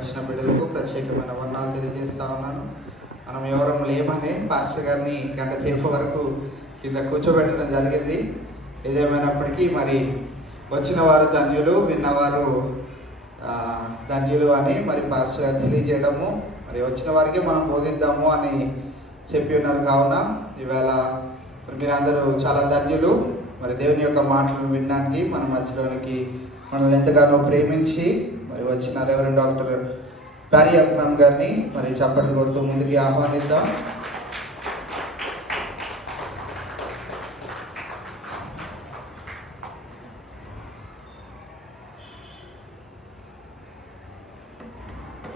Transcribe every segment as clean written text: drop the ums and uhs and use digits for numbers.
వచ్చిన బిడ్డలకు ప్రత్యేకమైన వర్ణాలు తెలియజేస్తా ఉన్నాను. మనం ఎవరం లేమని పాస్టర్ గారిని గంట సేపు వరకు కింద కూర్చోబెట్టడం జరిగింది. ఏదేమైనప్పటికీ మరి వచ్చిన వారు ధన్యులు, విన్నవారు ధన్యులు అని మరి పాస్టర్ గారు తెలియజేయడము, మరి వచ్చిన వారికి మనం బోధిద్దాము అని చెప్పి ఉన్నారు. కావున ఈవేళ మీరందరూ చాలా ధన్యులు. మరి దేవుని యొక్క మాటలు వినడానికి మన మధ్యలోనికి మనల్ని ఎంతగానో ప్రేమించి మరి వచ్చిన రెవరెండ్ డాక్టర్ ప్యారీ అబ్రహాం గారిని మరి చప్పట్లు కొడుతూ ముందుకి ఆహ్వానిద్దాం.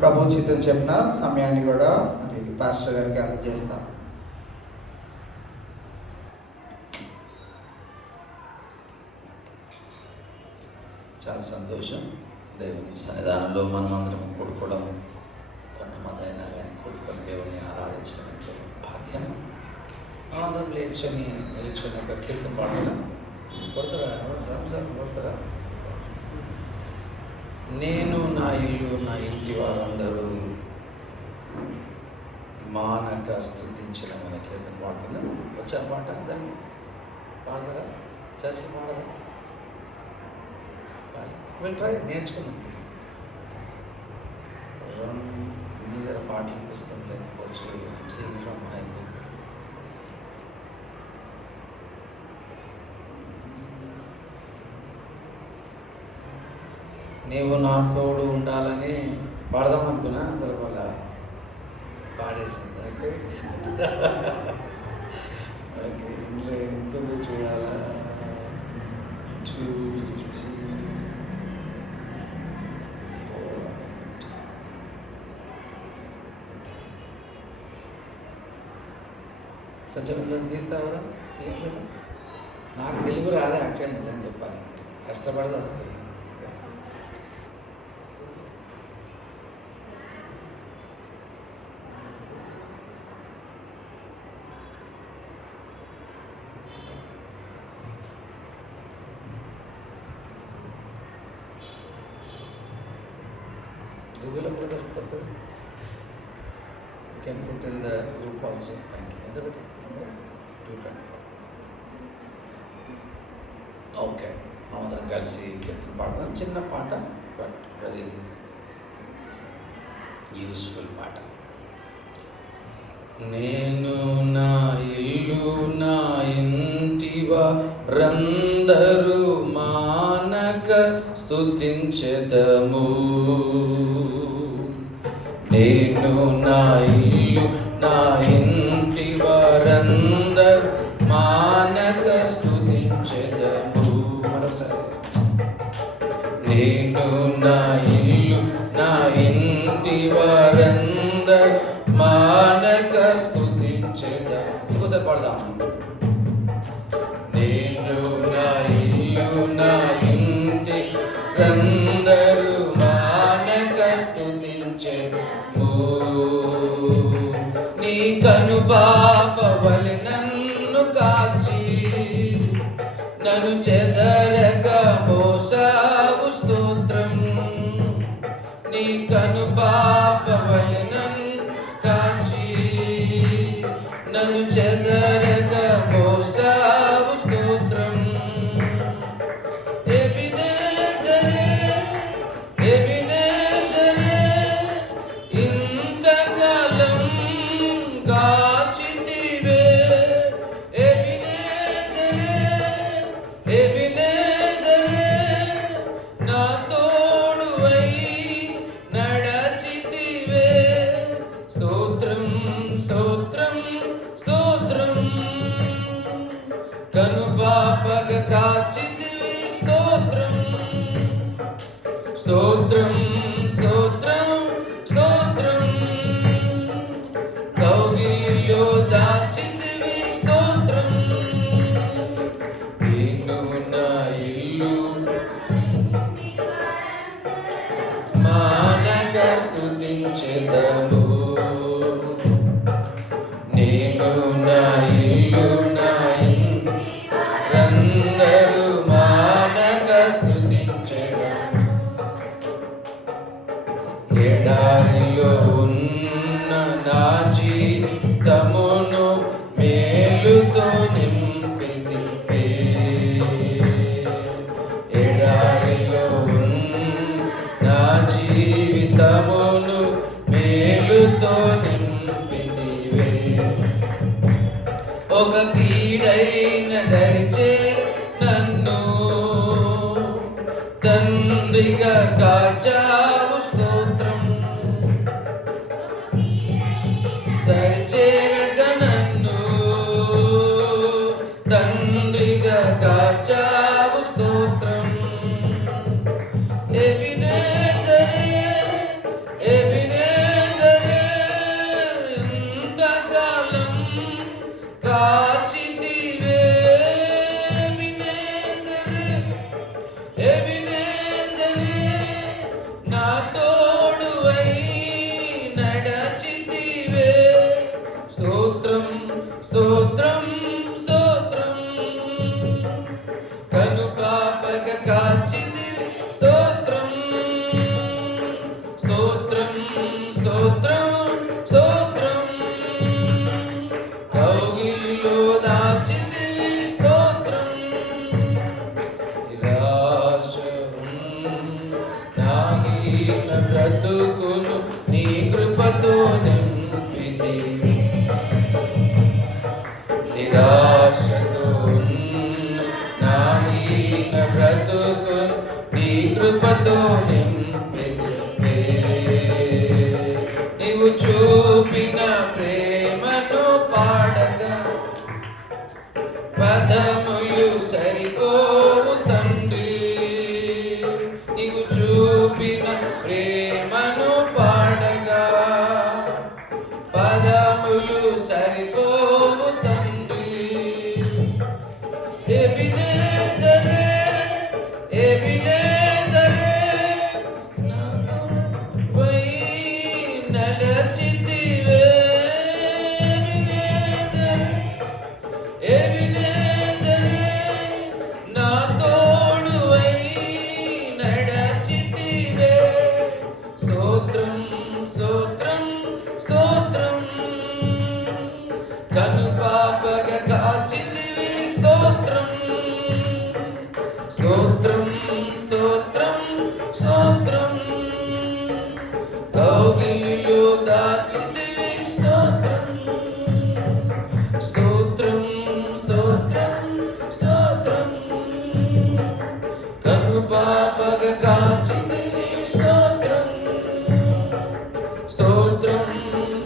ప్రభు చిత్తం చెప్పిన సమయాన్ని కూడా మరి పాస్టర్ గారికి అందజేస్తాం. చాలా సంతోషం. దేవుని సన్నిధానంలో మనం అందరం కూడుకోవడం, కొంతమంది అయినా కానీ కూడుకొని దేవుని ఆరాధించడం భాగ్యం. మనందరం నిల్చొని ఒక కీర్తన పాడతారా? కొడతారా? రంజాన్ కొడతారా? నేను, నా ఇల్లు, నా ఇంటి వారందరూ మానక స్తుతించిన మన కీర్తన పాడుతున్నాం. వచ్చా పాట దాన్ని పాడతారా? చర్చి పాడరా? వీళ్ళు ట్రై నేర్చుకున్నాం. మీ దగ్గర పాటల పుస్తకం లేకపోవచ్చు. Singh from my book. నీవు నా తోడు ఉండాలని పాడదాం అనుకున్నా, అందరి వల్ల పాడేసింది. ఓకే ఓకే, ఇందులో ఎంత చూడాలా? 250 కొంచెం తీస్తావరా? నాకు తెలుగు రాదే యాక్చువల్, నిజం చెప్పాలి. కష్టపడి చదువుతుంది. గూగుల్ ఎప్పుడు దొరికిపోతుంది? You can put in the group also. Thank you. Everybody. 224. Okay, అందరం కలిసి కీర్తన పాడదాం. చిన్న పాట, బట్ వెరీ యూస్ఫుల్ పాట. నేను, నా ఇల్లు, నా ఇంటి వారందరూ మానక స్తుతించెదము. నేను, నా ఇల్లు, నా ఇంటి వారందరూ మానక స్తుతించెదము. మరొకసారి. నేను, నా ఇల్లు, నా ఇంటి వారందరూ మానక స్తుతించెదము. ఇంకోసారి పాడదాం. నేను, నా ఇల్లు, నా ఇంటి వారందరూ మానక స్తుతించెదము. నీ కనుపాపవలె నన్ను కాచి, నన్ను చెదరక మోసావు స్తోత్రం. నీ కనుపాపవలె నన్ను కాచి, నన్ను చెదరక మోసావు స్తోత్రం. ఎబినేజరే, ఎబినేజరే, ఇంతకాలం గాచితివే. ఎబినేజరే, ఎబినేజరే, నా తోడువై నడచితివే. స్తోత్రం, స్తోత్రం, స్తోత్రం. కనుపాపగ కాచితివి. స్తోత్రం, స్తోత్రం, స్తోత్రం, స్తోత్రం. కౌగిలిలో దాచితివి. స్తోత్రం. నేను, నా ఇల్లు మానక స్తుతించెదము. నేను, నా ఇల్లు, నా ఇంటి మానక స్తుతించెదము. ఎడారిలో ఉన్న నా జీవితమును మేలుతో నింపితివే. ఎడారిలో ఉన్న నా జీవితమును మేలుతో నింపితివే. ఒక కీడైన దరిచే నన్ను తండ్రిగా కాచావు స్తోత్రం. దరిచేరక నన్ను తండ్రిగా కాచావు స్తోత్రం. ఎబినేజరే ఎబినేజరే ఇంతకాలం కాచితివే. ఎబినేజరే ఎబినేజరే నా తోడువై నడచితివే. స్తోత్రం స్తోత్రం స్తోత్రం. కనుపాపగ కాచితివి స్తోత్రం స్తోత్రం స్తోత్రం స్తోత్రం. కౌగిల్లో దాచితివి స్తోత్రం. నిరాశ నాహీన బ్రతుకును నీ కృపతో నింపితివి. నిరాశతో నాహీన బ్రతుకును నీ కృపతో నింపితివే. నీవు చూపిన ప్రేమను పాడగా పదములు సరిపోవు తండ్రి. నీవు చూపిన ప్రేమను పాడగా పదములు సరిపోవు తండ్రి. ఎబినేజరే ఎబినేజరే నాతో వై నలచితివే. ఎబినేజరే ఎబినేజరే నా తోడువై నడచితివే. స్తోత్రం స్తోత్రం స్తోత్రం. కనుపాపగ కాచితివి స్తోత్రం స్తోత్రం స్తోత్రం స్తోత్రం. కౌగిలిలో దాచితివి స్తోత్రం స్తోత్రం స్తోత్రం స్తోత్రం. కనుపాపగ కాచితివి స్తోత్రం స్తోత్రం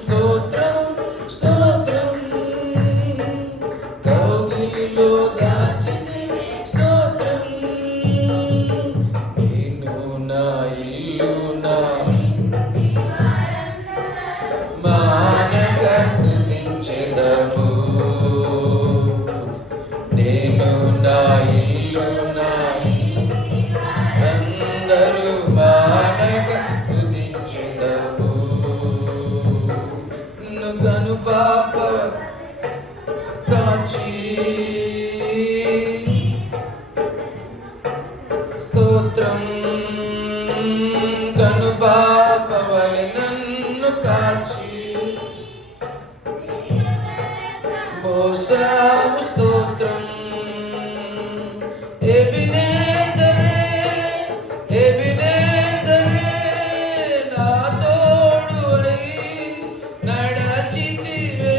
స్తోత్రం స్తోత్రం. కౌగిలిలో దాచితివి స్తోత్రం. నేను నా ఇల్లు నా మానక స్తుతించెదము. నేను నా ఇల్లు నా అందరూ మానక స్తుతించెదము. కనుపాప కాచి స్తోత్రం. కనుపాపవలె నన్ను కాచి మోసావు స్తోత్రం. ఎబినేజరే ఎబినేజరే నా తోడువై నడచితివే.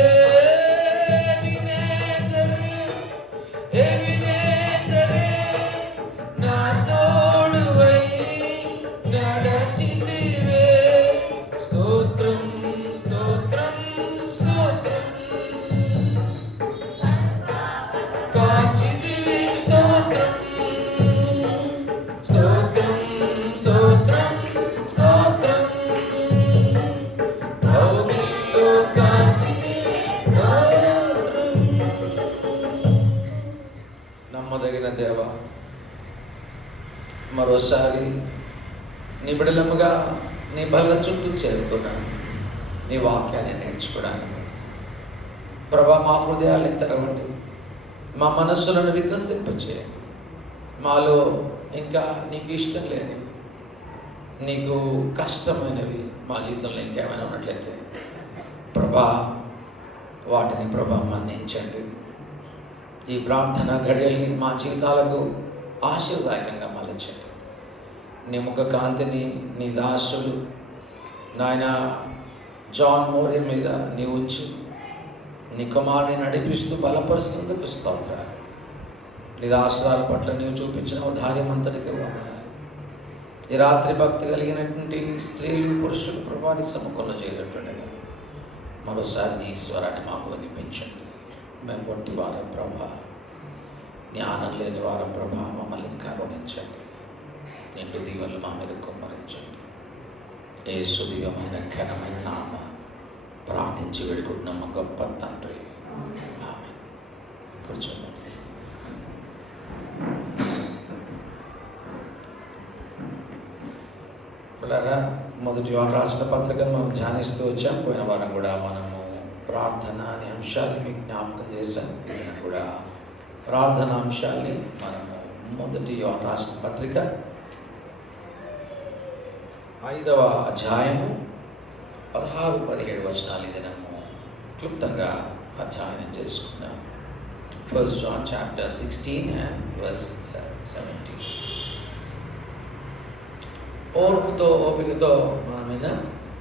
ఎబినేజరే ఎబినేజరే నా తోడువై నడచితివే. స్తోత్రం స్తోత్రం స్తోత్రం. కాచితివి స్తోత్రం స్తోత్రం స్తోత్రం స్తోత్రం. కౌగిలిలో కాచితివి స్తోత్రం. నమ్మదగిన దేవా, మరోసారి నీ బిడలముగా నీ బల్ల చుట్టూ చేరుకున్నాను నీ వాక్యాన్ని నేర్చుకోవడానికి. ప్రభా, మా హృదయాన్ని తెరవండి, మా మనస్సులను వికసింపచేయండి. మాలో ఇంకా నీకు ఇష్టం లేని నీకు కష్టమైనవి మా జీవితంలో ఇంకేమైనా ఉన్నట్లయితే ప్రభా వాటిని ప్రభా మన్నించండి. ఈ ప్రార్థన గడియల్ని మా జీవితాలకు ఆశీర్వాదకంగా మలచండి. నీ ముఖ కాంతిని నీ దాసుడు నాయన జాన్ మోరే మీద నీ ఉంచి నీ కుమారుని నడిపిస్తూ బలపరుస్తున్నందుకు స్తోత్రాలు. నీ దాసురాల పట్ల నీవు చూపించిన ధైర్యం అంతటికి వందనాలు. ఈ రాత్రి భక్తి కలిగినటువంటి స్త్రీలు పురుషులు ప్రభాని సముఖంలో చేరేటుండగా మరోసారి నీ ఈశ్వరాన్ని మాకు వినిపించండి. మేము పొట్టి వారం ప్రభా, జ్ఞానం లేని వారం ప్రభా మమ్మల్ని కరుణించండి. నిండు దీవెనలు మా మీద కుమ్మరించండి. యేసు దివ్యమైన ఘనమైన నామ ప్రార్థించి వేడుకుంటున్నాము గొప్ప తండ్రి, ఆమేన్. కూర్చోండి. పిల్లరా, మొదటి యోహాను రాసిన పత్రికను మనం ధ్యానిస్తూ వచ్చాం. పోయిన వారం కూడా మనము ప్రార్థన అనే అంశాన్ని మీకు జ్ఞాపకం చేశాం. ఇది కూడా ప్రార్థన అంశాన్ని మనము మొదటి యోహాను రాసిన పత్రిక 5వ అధ్యాయము 16-17 వచనాలు ఇది మనము క్లుప్తంగా అధ్యయనం చేసుకుందాం. 1 John chapter 16 and verse 17. ఓపికతో మన మీద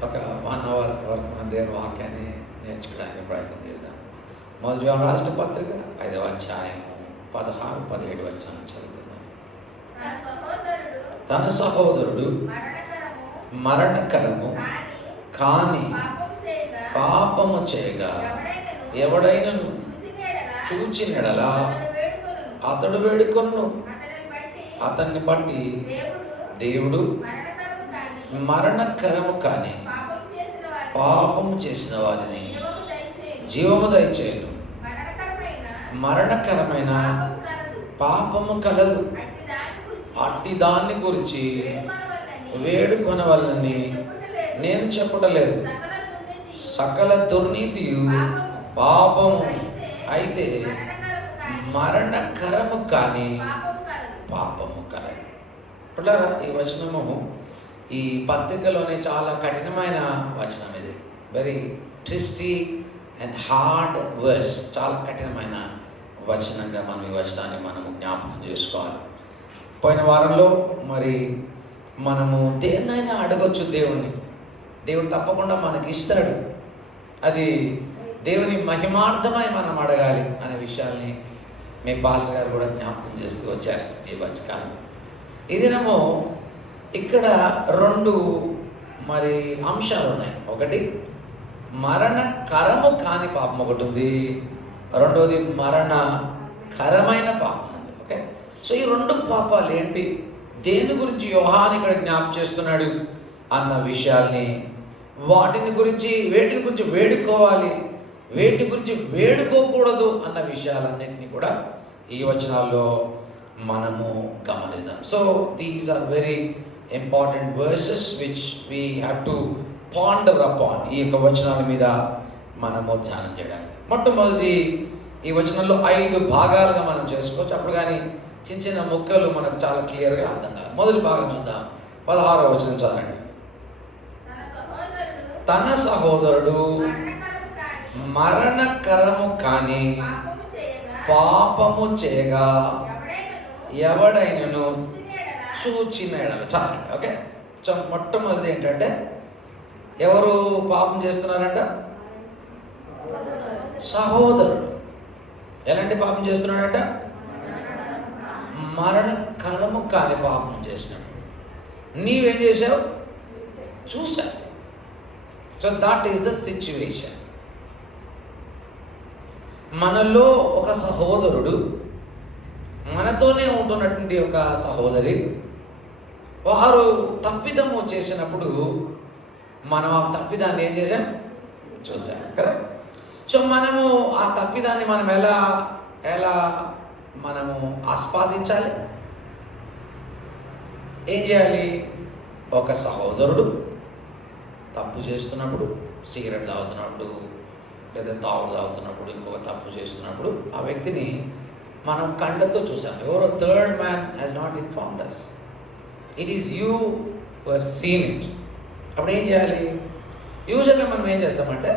ఒక 1 hour వరకు మన దేవుని వాక్యాన్ని నేర్చుకోవడానికి ప్రయత్నం చేద్దాం. మొదటి యోహాను రాసిన పత్రిక 5వ అధ్యాయము 16-17 వచనాలు చదువుకుందాం. తన సహోదరుడు మరణకరము కాని పాపము చేయగా ఎవడైనను చూచినెడలా అతడు వేడుకొను. అతన్ని బట్టి దేవుడు మరణకరము కాని పాపము చేసిన వారిని జీవము దయచేయను. మరణకరమైన పాపము కలదు. అట్టి దాన్ని గురించి వేడుకొనవలనని నేను చెప్పటలేదు. సకల దుర్నీతియు పాపము అయితే మరణకరము కాని పాపము కలదు. పిల్లరా, ఈ వచనము ఈ పత్రికలోనే చాలా కఠినమైన వచనం. ఇది very twisty and hard verse. చాలా కఠినమైన వచనంగా మనం ఈ వచనాన్ని మనము జ్ఞాపకం చేసుకోవాలి. పోయిన వారంలో మరి మనము దేన్నైనా అడగొచ్చు దేవుణ్ణి. దేవుడు తప్పకుండా మనకి ఇస్తాడు. అది దేవుని మహిమార్థమై మనం అడగాలి అనే విషయాల్ని మీ పాస్టర్ గారు కూడా జ్ఞాపకం చేస్తూ వచ్చారు ఈ మధ్యకాలం. ఈ దినము ఇక్కడ 2 మరి అంశాలు ఉన్నాయి. ఒకటి మరణకరము కాని పాపం ఒకటి ఉంది, రెండవది మరణకరమైన పాపం ఉంది. ఓకే, సో ఈ 2 పాపాలు ఏంటి, దేని గురించి యోహాను ఇక్కడ జ్ఞాపకం చేస్తున్నాడు అన్న విషయాల్ని, వాటిని గురించి వేటిని గురించి వేడుకోవాలి, వేటి గురించి వేడుకోకూడదు అన్న విషయాలన్నింటినీ కూడా ఈ వచనాల్లో మనము గమనిస్తాం. So these are very important verses which we have to ponder upon. ఈ యొక్క వచనాల మీద మనము ధ్యానం చేయడానికి మొట్టమొదటి ఈ వచనంలో 5 భాగాలుగా మనం చేసుకోవచ్చు. అప్పుడు కానీ చిన్న చిన్న ముక్కలు మనకు చాలా క్లియర్గా అర్థం కాదు. మొదటి భాగం చూద్దాం. 16వ వచనం చదవండి. తన సహోదరుడు మరణకరము కాని పాపము చేయగా ఎవడైనను చూచిన ఎడల. చాలండి. ఓకే, సో మొట్టమొదటి ఏంటంటే ఎవరు పాపం చేస్తున్నారంట? సహోదరుడు. ఎలాంటి పాపం చేస్తున్నాడంట? మరణకరము కాని పాపం చేసినాడు. నీవేం చేశావు? చూశావు. So that is the situation. మనలో ఒక సహోదరుడు, మనతోనే ఉంటున్నటువంటి ఒక సహోదరి, వారు తప్పిదము చేసినప్పుడు మనం ఆ తప్పిదాన్ని ఏం చేసాం? చూసాం కదా. సో మనము ఆ తప్పిదాన్ని మనం ఎలా మనము ఆస్వాదించాలి? ఏం చేయాలి? ఒక సహోదరుడు తప్పు చేస్తున్నప్పుడు, సిగరెట్ తాగుతున్నప్పుడు లేదా తాగుడు తాగుతున్నప్పుడు, ఇంకొక తప్పు చేస్తున్నప్పుడు ఆ వ్యక్తిని మనం కళ్ళతో చూసాం. ఎవరో third man has not informed us. It is you who have seen it. అప్పుడు ఏం చేయాలి? యూజువల్గా మనం ఏం చేస్తామంటే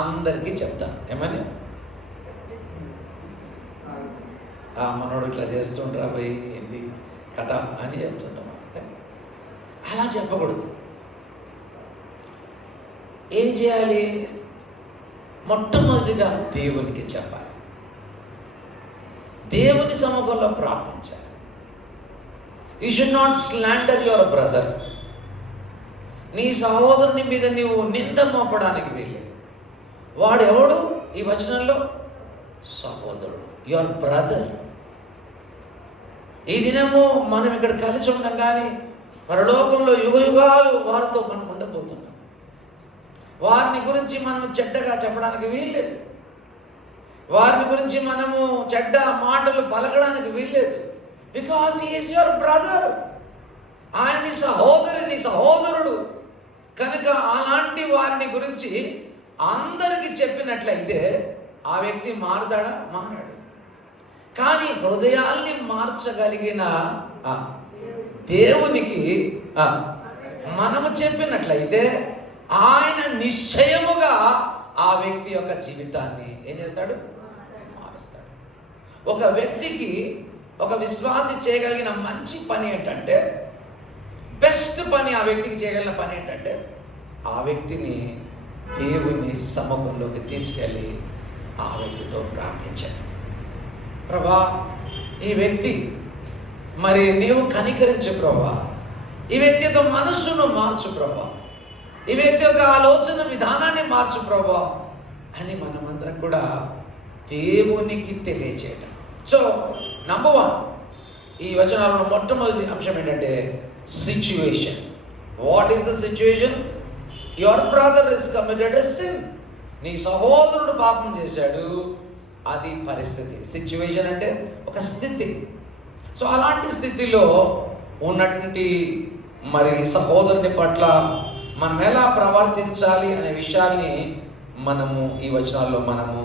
అందరికీ చెప్తాం. ఏమని? మనోడు ఇట్లా చేస్తుండ్రా పోయి ఏంది కథ అని చెప్తుంటాం. అలా చెప్పకూడదు. ఏం చేయాలి? మొట్టమొదటిగా దేవునికి చెప్పాలి. దేవుని సముఖంలో ప్రార్థించాలి. You should not slander your brother. నీ సహోదరుని మీద నీవు నింద మోపడానికి వెళ్ళి, వాడు ఎవడు ఈ వచనంలో? సహోదరుడు, యువర్ బ్రదర్. ఈ దినము మనం ఇక్కడ కలిసి ఉన్నాం, కానీ పరలోకంలో యుగ యుగాలు వారితో మనం ఉండబోతున్నాం. వారిని గురించి మనము చెడ్డగా చెప్పడానికి వీల్లేదు. వారిని గురించి మనము చెడ్డ మాటలు పలకడానికి వీల్లేదు. Because he is your brother. ఆయన నీ సహోదరి, నీ సహోదరుడు. కనుక అలాంటి వారిని గురించి అందరికి చెప్పినట్లయితే ఆ వ్యక్తి మారుతాడా? మారాడు. కానీ హృదయాల్ని మార్చగలిగిన దేవునికి మనము చెప్పినట్లయితే ఆయన నిశ్చయముగా ఆ వ్యక్తి యొక్క జీవితాన్ని ఏం చేస్తాడు? మారుస్తాడు. ఒక వ్యక్తికి, ఒక విశ్వాసి చేయగలిగిన మంచి పని ఏంటంటే, బెస్ట్ పని ఆ వ్యక్తికి చేయగలిగిన పని ఏంటంటే, ఆ వ్యక్తిని దేవుని సముఖంలోకి తీసుకెళ్ళి ఆ వ్యక్తితో ప్రార్థించాడు. ప్రభా, ఈ వ్యక్తి మరి నీవు కనికరించు ప్రభా, ఈ వ్యక్తి యొక్క మనస్సును మార్చు ప్రభా, ఈ వ్యక్తి యొక్క ఆలోచన విధానాన్ని మార్చు ప్రభా అని మనమందరం కూడా దేవునికి తెలియచేయటం. సో నంబర్ 1, ఈ వచనాలలో మొట్టమొదటి అంశం ఏంటంటే situation. What is the situation? Your brother is committed a sin. నీ సహోదరుడు పాపం చేశాడు, అది పరిస్థితి. సిచ్యువేషన్ అంటే ఒక స్థితి. సో అలాంటి స్థితిలో ఉన్నటువంటి మరి సహోదరుని పట్ల మనం ఎలా ప్రవర్తించాలి అనే విషయాల్ని మనము ఈ వచనాల్లో మనము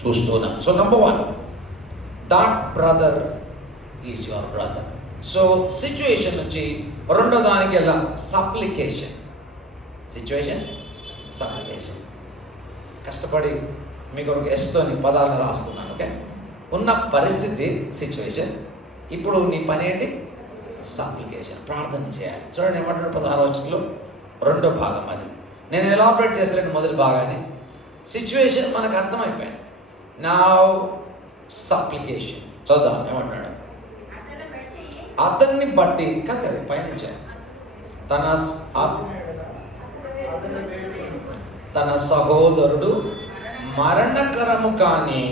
చూస్తున్నాం. So number 1, that brother is your brother. So situation నుంచి రెండో దానికి ఎలా? సప్లికేషన్. Situation, supplication. కష్టపడి మీకు ఒక ఎస్తోని పదాలను రాస్తున్నాను. ఓకే, ఉన్న పరిస్థితి సిచ్యువేషన్. ఇప్పుడు నీ పని ఏంటి? సప్లికేషన్, ప్రార్థన చేయాలి. చూడండి ఏమంటున్నాడు 16వ వచనంలో రెండో భాగం. అది నేను ఎలాబరేట్ చేస్తాను మొదటి భాగాన్ని. సిచ్యువేషన్ మనకు అర్థమైపోయింది. నా సప్లికేషన్ చూద్దాం ఏమంటున్నాడు. అతన్ని బట్టి కాదు కదా, పైనుంచే తన సహోదరుడు మరణకరము కాని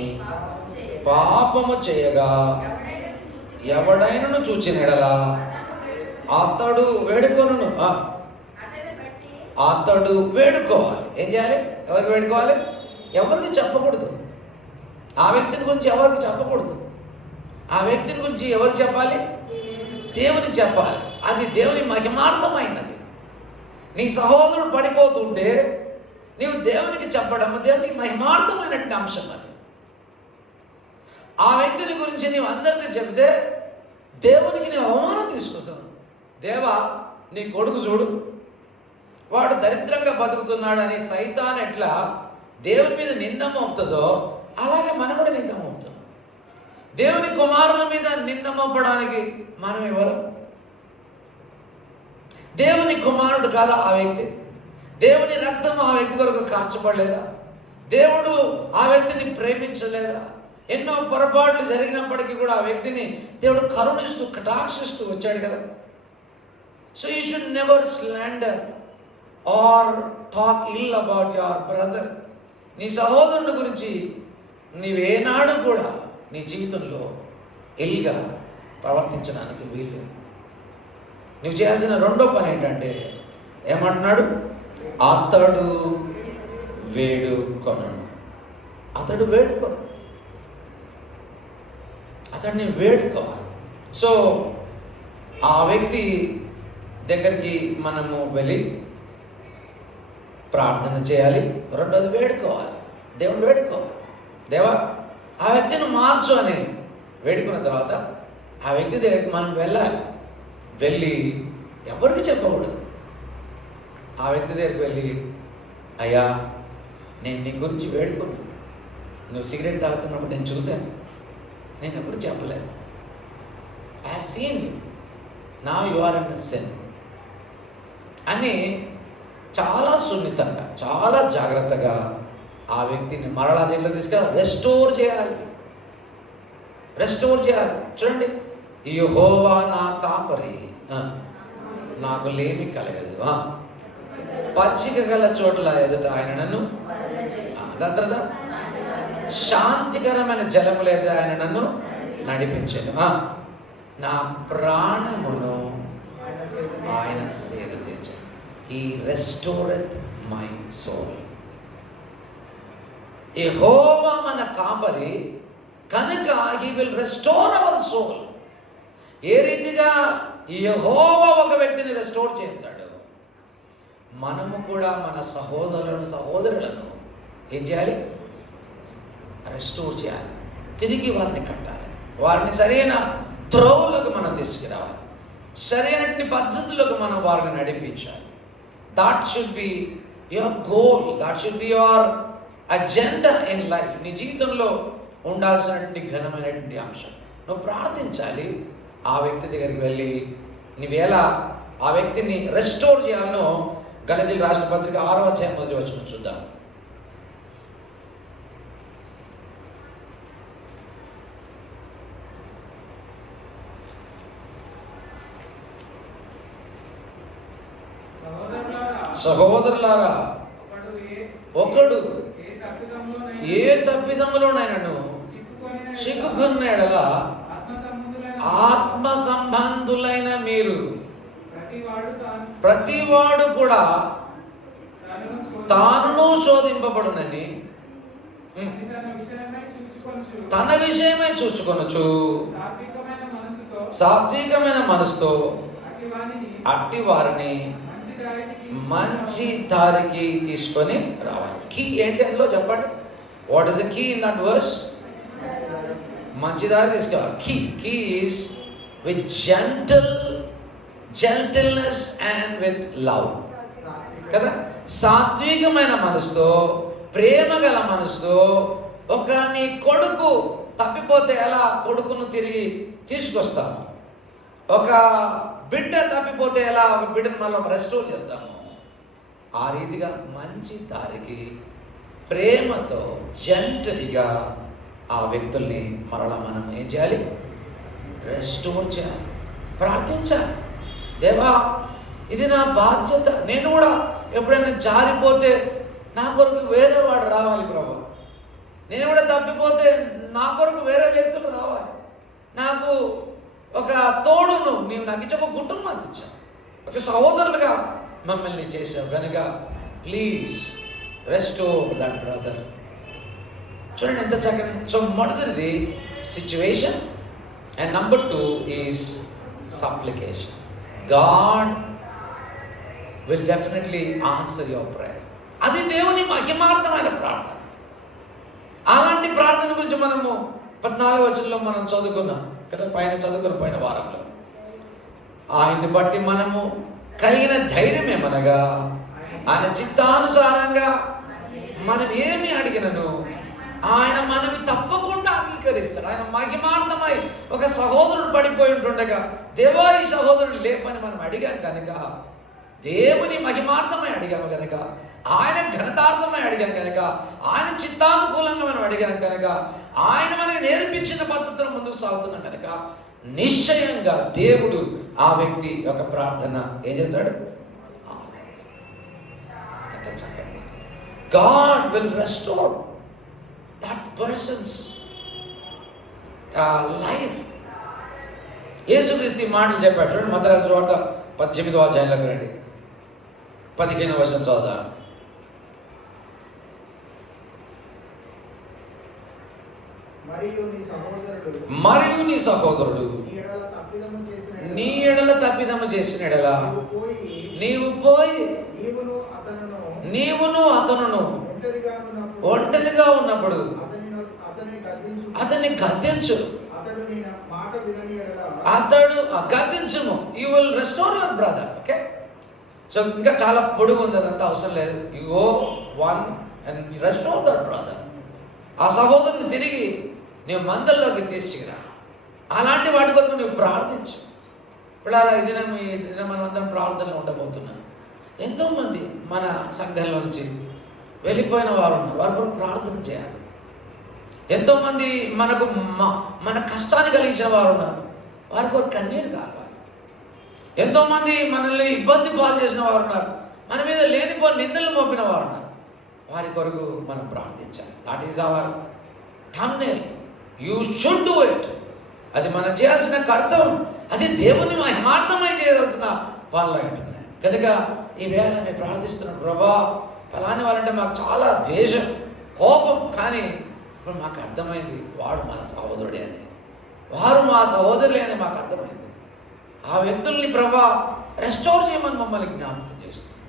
పాపము చేయగా ఎవడైనను చూచిన ఎడల అతడు వేడుకొనును. అతడు వేడుకోవాలి. ఏం చేయాలి? ఎవరు వేడుకోవాలి? ఎవరికి చెప్పకూడదు. ఆ వ్యక్తిని గురించి ఎవరికి చెప్పకూడదు. ఆ వ్యక్తిని గురించి ఎవరికి చెప్పాలి? దేవునికి చెప్పాలి. అది దేవుని మహిమార్థమైనది. నీ సహోదరుడు పడిపోతుంటే నీవు దేవునికి చెప్పడం దేవుని మహిమార్థమైనటువంటి అంశం. అది ఆ వ్యక్తిని గురించి నీవు అందరికీ చెబితే దేవునికి నీవు అవమానం తీసుకొస్తావు. దేవా, నీ కొడుకు చూడు, వాడు దరిద్రంగా బతుకుతున్నాడని సైతాన్ ఎట్లా దేవుని మీద నింద మోపుతుందో అలాగే మనం కూడా నింద మోపుతాం. దేవుని కుమారుల మీద నింద మోపడానికి మనం ఎవరు? దేవుని కుమారుడు కాదా ఆ వ్యక్తి? దేవుని రక్తం ఆ వ్యక్తి కొరకు కార్చబడలేదా? దేవుడు ఆ వ్యక్తిని ప్రేమించలేదా? ఎన్నో పొరపాట్లు జరిగినప్పటికీ కూడా ఆ వ్యక్తిని దేవుడు కరుణిస్తూ కటాక్షిస్తూ వచ్చాడు కదా. So you should never slander or talk ill about your brother. నీ సహోదరుని గురించి నీవేనాడు కూడా నీ జీవితంలో ఇల్గా ప్రవర్తించడానికి వీలు. నువ్వు చేయాల్సిన రెండో పని ఏంటంటే ఏమంటున్నాడు? అతడు వేడుకొను. అతడు వేడుకొను, అతడిని వేడుకోవాలి. సో ఆ వ్యక్తి దగ్గరికి మనము వెళ్ళి ప్రార్థన చేయాలి. రెండోది వేడుకోవాలి, దేవుడు వేడుకోవాలి. దేవా, ఆ వ్యక్తిని మార్చు అని వేడుకున్న తర్వాత ఆ వ్యక్తి దగ్గరికి మనం వెళ్ళాలి. వెళ్ళి ఎవరికి చెప్పకూడదు. ఆ వ్యక్తి దగ్గరికి వెళ్ళి, అయ్యా నేను నీ గురించి వేడుకున్నాను, నువ్వు సిగరెట్ తాగుతున్నప్పుడు నేను చూశాను, నేను ఎప్పుడు చెప్పలేదు, I have seen you, now you are in sin అని చాలా సున్నితంగా, చాలా జాగ్రత్తగా ఆ వ్యక్తిని మరలా దీంట్లో తీసుకెళ్ళి రెస్టోర్ చేయాలి. చూడండి, యెహోవా నా కాపరి, నాకు లేమి కలగదు, పచ్చిక గల చోట్ల ఎదుట ఆయన నన్ను, దాని శాంతికరమైన జలములు ఎదుట ఆయన నన్ను నడిపించాను, నా ప్రాణమును ఆయన సేద తీర్చాడు. He restoreth my soul. యెహోవా మన కాపరి కనుక he will restore our soul. ఏ రీతిగా యెహోవా ఒక వ్యక్తిని రెస్టోర్ చేస్తాడు, మనము కూడా మన సహోదరులను ఏం చేయాలి? రెస్టోర్ చేయాలి, తిరిగి వారిని కట్టాలి, వారిని సరైన త్రోవలోకి మనం తీసుకురావాలి, సరైన పద్ధతులకు మనం వారిని నడిపించాలి. That should be your goal, that should be your agenda in life. నీ జీవితంలో ఉండాల్సినటువంటి ఘనమైనటువంటి అంశం. నువ్వు ప్రార్థించాలి, ఆ వ్యక్తి దగ్గరికి వెళ్ళి నీవేళ ఆ వ్యక్తిని రెస్టోర్ చేయాలనో గలతీయులకు రాసిన పత్రిక 6వ అధ్యాయం మొదటి వచనం చూద్దాం. సహోదరులారా, ఒకడు ఏ తప్పిదములోనైనను చిక్కుకున్న ఎడల ఆత్మ సంబంధులైన మీరు ప్రతివాడు కూడా తానును శోధింపబడునని తన విషయమై చూచుకొనొచ్చు, సాత్వికమైన మనసుతో అట్టి వారిని మంచి దారికి తీసుకొని రావాలి. కీ ఏంటి అందులో చెప్పండి? What is the key in that verse? మంచి దారి తీసుకోవాలి. Key is with gentleness and with love కదా. సాత్వికమైన మనసుతో, ప్రేమ గల మనసుతో. ఒక నీ కొడుకు తప్పిపోతే ఎలా కొడుకును తిరిగి తీసుకొస్తాము, ఒక బిడ్డ తప్పిపోతే ఎలా ఒక బిడ్డను మళ్ళీ రెస్టోర్ చేస్తాము, ఆ రీతిగా మంచి దారికి ప్రేమతో జెంటల్గా ఆ వ్యక్తుల్ని మరలా మనం ఏం చేయాలి? రెస్టోర్ చేయాలి, ప్రార్థించాలి. దేవా, ఇది నా బాధ్యత, నేను కూడా ఎప్పుడైనా జారిపోతే నా కొరకు వేరే వాడు రావాలి ప్రభు, నేను కూడా తప్పిపోతే నా కొరకు వేరే వ్యక్తులు రావాలి, నాకు ఒక తోడును నీవు నాకు ఇచ్చి ఒక కుటుంబాన్ని ఇచ్చావు, ఒక సహోదరులుగా మమ్మల్ని చేసావు కనుక ప్లీజ్ రెస్టోర్ దట్ బ్రదర్. చూడండి ఎంత చక్కగా. సో మొదటిది situation and number 2 is supplication. God will definitely answer your prayer. అది దేవుని మహిమార్థమైన ప్రార్థన. అలాంటి ప్రార్థన గురించి మనము 14వ వచనంలో మనం చదువుకున్నాం కదా, పైన వారంలో. ఆయన్ని బట్టి మనము కలిగిన ధైర్యం ఏమనగా, ఆయన చిత్తానుసారంగా మనం ఏమి అడిగినను ఆయన మనవి తప్పకుండా అంగీకరిస్తాడు. ఆయన మహిమార్థమై ఒక సహోదరుడు పడిపోయి ఉంటుండగా, దేవా ఈ సహోదరుడు లేపని మనం అడిగాం కనుక, దేవుని మహిమార్థమై అడిగాము కనుక, ఆయన ఘనతార్థమై అడిగాం కనుక, ఆయన చిత్తానుకూలంగా మనం అడిగాం కనుక, ఆయన మనకి నేర్పించిన పద్ధతులు ముందుకు సాగుతున్నాం కనుక, నిశ్చయంగా దేవుడు ఆ వ్యక్తి యొక్క ప్రార్థన ఏం చేస్తాడు? ఎంత చక్కగా. God will restore that persons life. యేసుక్రీస్తు మాటలు చెప్పాడు చూడండి. మత్తయి సువార్త 18వ అధ్యాయంలోకి రండి, 15వ వచనం చదువుదాం. మరియు నీ సహోదరుడు నీ ఎడల తప్పిదము చేసిన ఎడల నీవు పోయి నీవును అతనును ఒంటరిగా ఉన్నప్పుడు అతన్ని గద్దించు. అతడు గద్దించుము. You will restore your brother. Okay, so ఇంకా చాలా పొడుగు ఉంది, అదంతా అవసరం లేదు. You go one and restore that brother. ఆ సహోదరుని తిరిగి నీవు మందల్లోకి తీసుకురా. అలాంటి వాటి కొరకు నువ్వు ప్రార్థించు. ఇప్పుడు అలా ఈ దినం మనం అందరం ప్రార్థనలో ఉండబోతున్నాం. ఎంతోమంది మన సంఘంలో నుంచి వెళ్ళిపోయిన వారు ఉన్నారు, వారి కొరకు ప్రార్థన చేయాలి. ఎంతోమంది మన కష్టాన్ని కలిగించిన వారు ఉన్నారు, వారి కొరకు కన్నీరు కావాలి. ఎంతోమంది మనల్ని ఇబ్బంది పాలు చేసిన వారు ఉన్నారు, మన మీద లేనిపోని నిందలు మోపిన వారు ఉన్నారు, వారి కొరకు మనం ప్రార్థించాలి. That is our thumbnail. You should do it. అది మనం చేయాల్సిన కర్తవ్యం. అది దేవుని మహిమార్థమై చేయవలసిన పనులు అంటున్నాయి. కనుక ఈ వేళ మేము ప్రార్థిస్తున్నాం, ప్రభా ఫలాని వాళ్ళంటే మాకు చాలా ద్వేషం, కోపం, కానీ ఇప్పుడు మాకు అర్థమైంది వాడు మన సహోదరుడే అని, వారు మా సహోదరులే అని మాకు అర్థమైంది. ఆ వ్యక్తుల్ని ప్రభా రెస్టోర్ చేయమని మమ్మల్ని జ్ఞాపకం చేస్తుంది.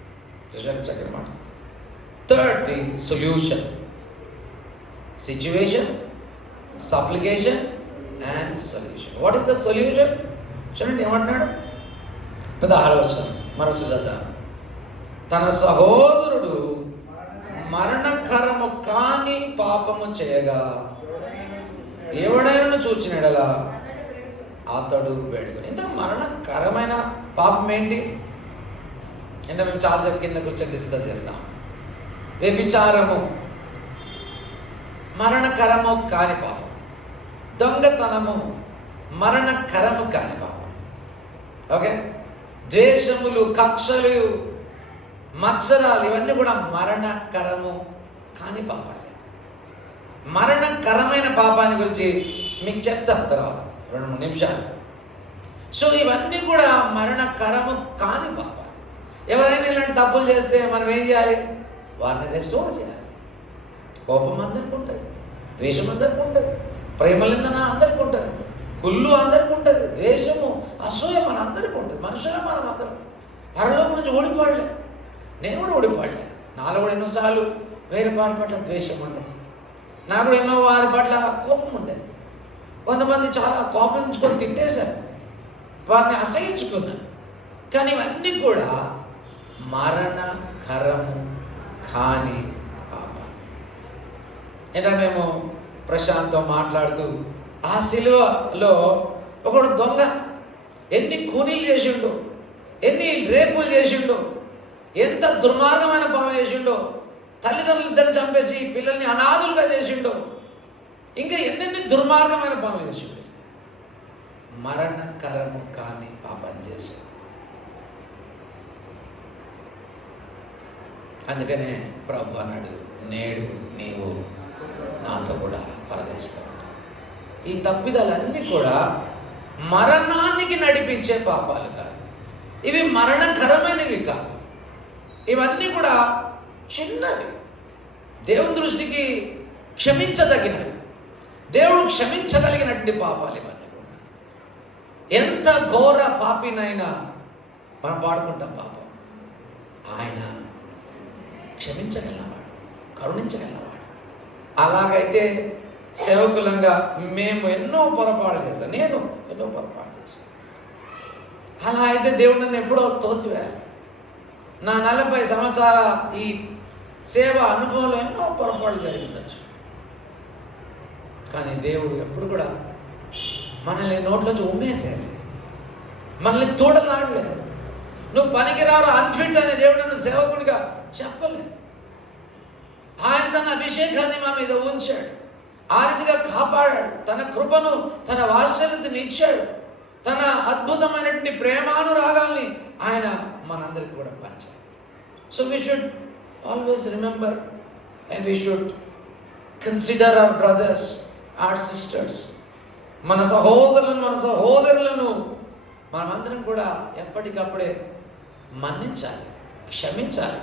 చక్కని మాట. Third the solution, situation, supplication and solution. What is the solution? చూడండి ఏమంటున్నాడు, 16వ వచనం మరొకసారి చదువుదాం. తన సహోదరుడు మరణకరము కాని పాపము చేయగా ఎవడైనా చూచినడలా అతడు వేడుకొని. ఇంత మరణకరమైన పాపం ఏంటి? ఇంత మేము చాలాసేపు కింద కూర్చొని డిస్కస్ చేస్తాం. వ్యభిచారము మరణకరము కాని పాపం, దొంగతనము మరణకరము కాని పాపం. ఓకే, ద్వేషములు, కక్షలు, మత్సరాలు, ఇవన్నీ కూడా మరణకరము కాని పాపాలే. మరణకరమైన పాపాన్ని గురించి మీకు చెప్తాను తర్వాత 2-3 నిమిషాలు. సో ఇవన్నీ కూడా మరణకరము కాని పాపాలు. ఎవరైనా ఇలాంటి తప్పులు చేస్తే మనం ఏం చేయాలి? వారిని రెస్టోర్ చేయాలి. కోపం అందరికీ ఉంటుంది, ద్వేషం అందరికీ ఉంటుంది, ప్రేమలిందన అందరికీ ఉంటుంది, కుళ్ళు అందరికీ ఉంటుంది, ద్వేషము, అసూయ మన అందరికీ ఉంటుంది. మనుషులే మనం అందరం. పరలోకం నుంచి ఓడిపోడలే, నేను కూడా ఓడిపోడలే. నాలో కూడా ఎన్నోసార్లు వేరే వారి పట్ల ద్వేషం ఉండేది, నాకు కూడా ఎన్నో వారి పట్ల కోపం ఉండేది. కొంతమంది చాలా కోపగించుకొని తిట్టేశారు, వారిని అసహించుకున్నాను. కానీ ఇవన్నీ కూడా మరణకరము కాని పాపాలు. ఇలా మేము ప్రశాంత్తో మాట్లాడుతూ ఆ సిలువలో ఒకడు దొంగ ఎన్ని కూనీలు చేసిండో, ఎన్ని రేపులు చేసిండో, ఎంత దుర్మార్గమైన పనులు చేసిండో, తల్లిదండ్రులు ఇద్దరు చంపేసి పిల్లల్ని అనాథులుగా చేసిండో, ఇంకా ఎన్నెన్ని దుర్మార్గమైన పనులు చేసిండు. మరణకరము కాని పాపాన్ని చేశాడు. అందుకనే ప్రభు అన్నాడు, నేడు నీవు నాతో కూడా పరదేశంలో ఉంటావు. ఈ తప్పిదాలన్నీ కూడా మరణానికి నడిపించే పాపాలు కాదు, ఇవి మరణకరమైనవి కాదు. ఇవన్నీ కూడా చిన్నవి, దేవుని దృష్టికి క్షమించదగినవి, దేవుడు క్షమించగలిగినటువంటి పాపాలు ఇవన్నీ కూడా. ఎంత ఘోర పాపినైనా మనం పాడుకుంటాం పాపం, ఆయన క్షమించగలిగినవాడు, కరుణించగలిగినవాడు. అలాగైతే సేవకులంగా మేము ఎన్నో పొరపాటు చేస్తాం, నేను ఎన్నో పొరపాటు చేశాను. అలా అయితే దేవుడు నన్ను ఎప్పుడో తోసివేయాలి. నా 40 సంవత్సరాల ఈ సేవ అనుభవంలో ఎన్నో పొరపాట్లు జరిగి ఉండొచ్చు. కానీ దేవుడు ఎప్పుడు కూడా మనల్ని నోట్లోంచి ఉమ్మేసేయాలి, మనల్ని తోడలాడలేదు. నువ్వు పనికిరారు, అన్ఫిట్ అనే దేవుడు నన్ను సేవకునిగా చెప్పలేదు. ఆయన తన అభిషేకాన్ని మా మీద ఉంచాడు, ఆ రీతిగా కాపాడాడు, తన కృపను, తన వాత్సల్యతను ఇచ్చాడు, తన అద్భుతమైనటువంటి ప్రేమానురాగాల్ని ఆయన మనందరికీ కూడా పంచాడు. So we should always remember and we should consider our brothers, our sisters, మన సహోదరులను మనమందరం కూడా ఎప్పటికప్పుడే మన్నించాలి, క్షమించాలి,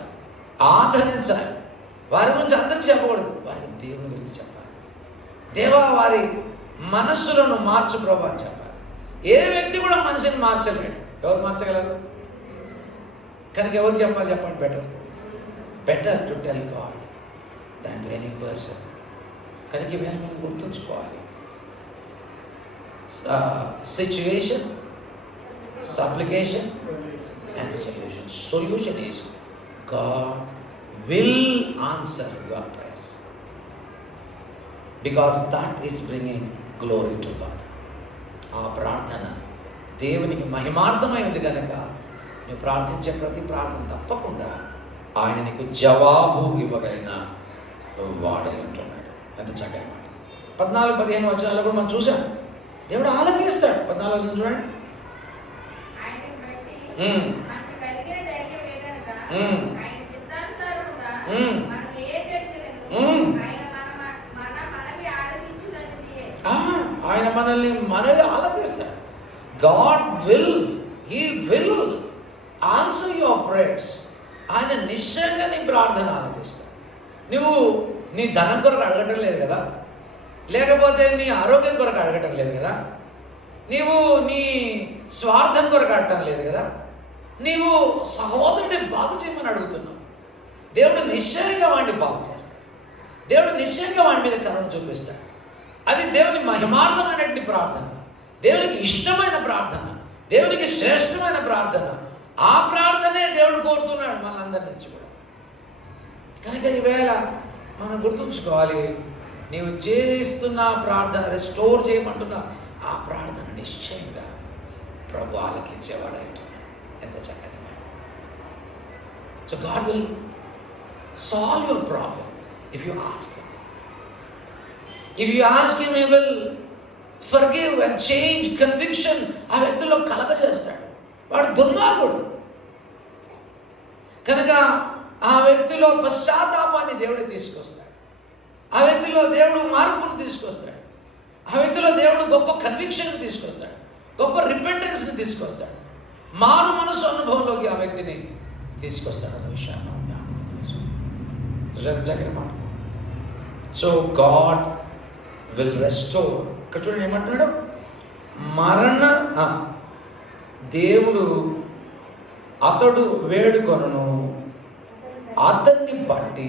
ఆదరించాలి. వారి గురించి అందరికీ చెప్పకూడదు, వారికి దేవుని గురించి చెప్పాలి. దేవా వారి మనస్సులను మార్చు ప్రభు అని చెప్పాలి. ఏ వ్యక్తి కూడా మనిషిని మార్చలేడు. ఎవరు మార్చగలరు? కనుక ఎవరు చెప్పాలి చెప్పండి? Better to tell God than to any person. కనుక ఇవేళ మనం గుర్తుంచుకోవాలి. Situation, supplication and solution. Solution is God will answer your prayers, because that is bringing glory to God. ఆ ప్రార్థన దేవునికి మహిమార్థమై ఉంది కనుక నువ్వు ప్రార్థించే ప్రతి ప్రార్థన తప్పకుండా ఆయన నీకు జవాబు ఇవ్వగలిగిన వాడై ఉంటున్నాడు. ఎంత చక్కగా మాట. 14-15 వచనాలు కూడా మనం చూసాం. దేవుడు ఆలకిస్తాడు. 14 వచనం చూడండి. ఆయన మనల్ని మనవి ఆలకిస్తాడు. God will, he will answer your prayers. ఆయన నిశ్చయంగా నీ ప్రార్థన ఆలకిస్తాడు. నువ్వు నీ ధనం కొరకు అడగటం లేదు కదా, లేకపోతే నీ ఆరోగ్యం కొరకు అడగటం లేదు కదా, నీవు నీ స్వార్థం కొరకు అడగటం లేదు కదా, నీవు సహోదరుని బాగు చేయమని అడుగుతున్నావు. దేవుడు నిశ్చయంగా వాడిని బాగు చేస్తాడు. దేవుడు నిశ్చయంగా వాడి మీద కరుణ చూపిస్తాడు. అది దేవుని మహిమార్థమైనటువంటి ప్రార్థన, దేవునికి ఇష్టమైన ప్రార్థన, దేవునికి శ్రేష్టమైన ప్రార్థన. ఆ ప్రార్థనే దేవుడు కోరుతున్నాడు మనందరి నుంచి కూడా. కనుక ఈవేళ మనం గుర్తుంచుకోవాలి, నీవు చేస్తున్న ప్రార్థన, రెస్టోర్ చేయమంటున్న ఆ ప్రార్థన నిశ్చయంగా ప్రభు ఆలకించేవాడంటున్నాడు. ఎంత చక్కని. So God will solve your problem if you ask him. If you ask him, he will forgive and change conviction. ఆ వ్యక్తిలో కలగజేస్తాడు. వాడు దుర్మార్గుడు కనుక ఆ వ్యక్తిలో పశ్చాత్తాపాన్ని దేవుడు తీసుకొస్తాడు. ఆ వ్యక్తిలో దేవుడు మార్పును తీసుకొస్తాడు. ఆ వ్యక్తిలో దేవుడు గొప్ప కన్విక్షన్ తీసుకొస్తాడు, గొప్ప రిపెంటెన్స్ని తీసుకొస్తాడు, మారు మనసు అనుభవంలోకి ఆ వ్యక్తిని తీసుకొస్తాడు అన్న విషయాన్ని జ్ఞాపకం చేసుకో. So God will restore. ఇక్కడ చూడండి ఏమంటున్నాడు, దేవుడు అతడు వేడుకొనును, అతన్ని బట్టి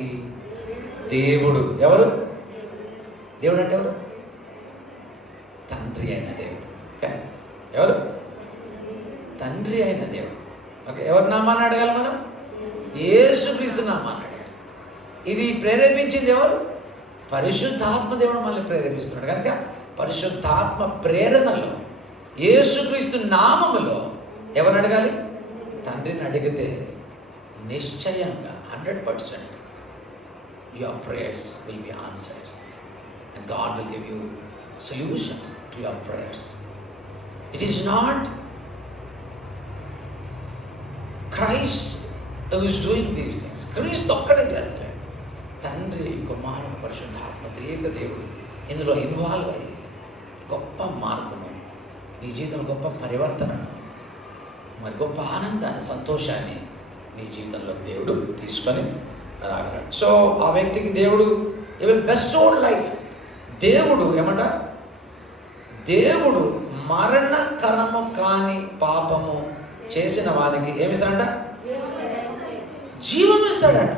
దేవుడు. ఎవరు దేవుడు అంటే ఎవరు? తండ్రి అయిన దేవుడు. ఓకే, ఎవరు? తండ్రి అయిన దేవుడు. ఓకే, ఎవరి నామాన్ని అడగాలి మనం? యేసుక్రీస్తు నామాన్ని అడగాలి. ఇది ప్రేరేపించింది ఎవరు? పరిశుద్ధాత్మ దేవుడు మనల్ని ప్రేరేపిస్తున్నాడు. కనుక పరిశుద్ధాత్మ ప్రేరణలో యేసుక్రీస్తు నామములో ఎవరిని అడగాలి? తండ్రిని అడిగితే నిశ్చయంగా 100% your prayers will be answered and God will give you solution to your prayers. It is not Christ who is doing these things. Christ ఒక్కడే చేస్తాడు. తండ్రి, కుమారుడు, పరిశుద్ధాత్మ త్రియేక దేవుడు ఇందులో ఇన్వాల్వ్ అయ్యి గొప్ప మార్పును, నీ జీవితంలో గొప్ప పరివర్తనను, మరి గొప్ప ఆనందాన్ని, సంతోషాన్ని నీ జీవితంలో దేవుడు తీసుకొని రాగలడు. సో ఆ వ్యక్తికి దేవుడు బెస్టోడ్ లైఫ్. దేవుడు ఏమంట? దేవుడు మరణకరము కాని పాపము చేసిన వారికి ఏమిస్తాడంట? జీవం ఇస్తాడంట.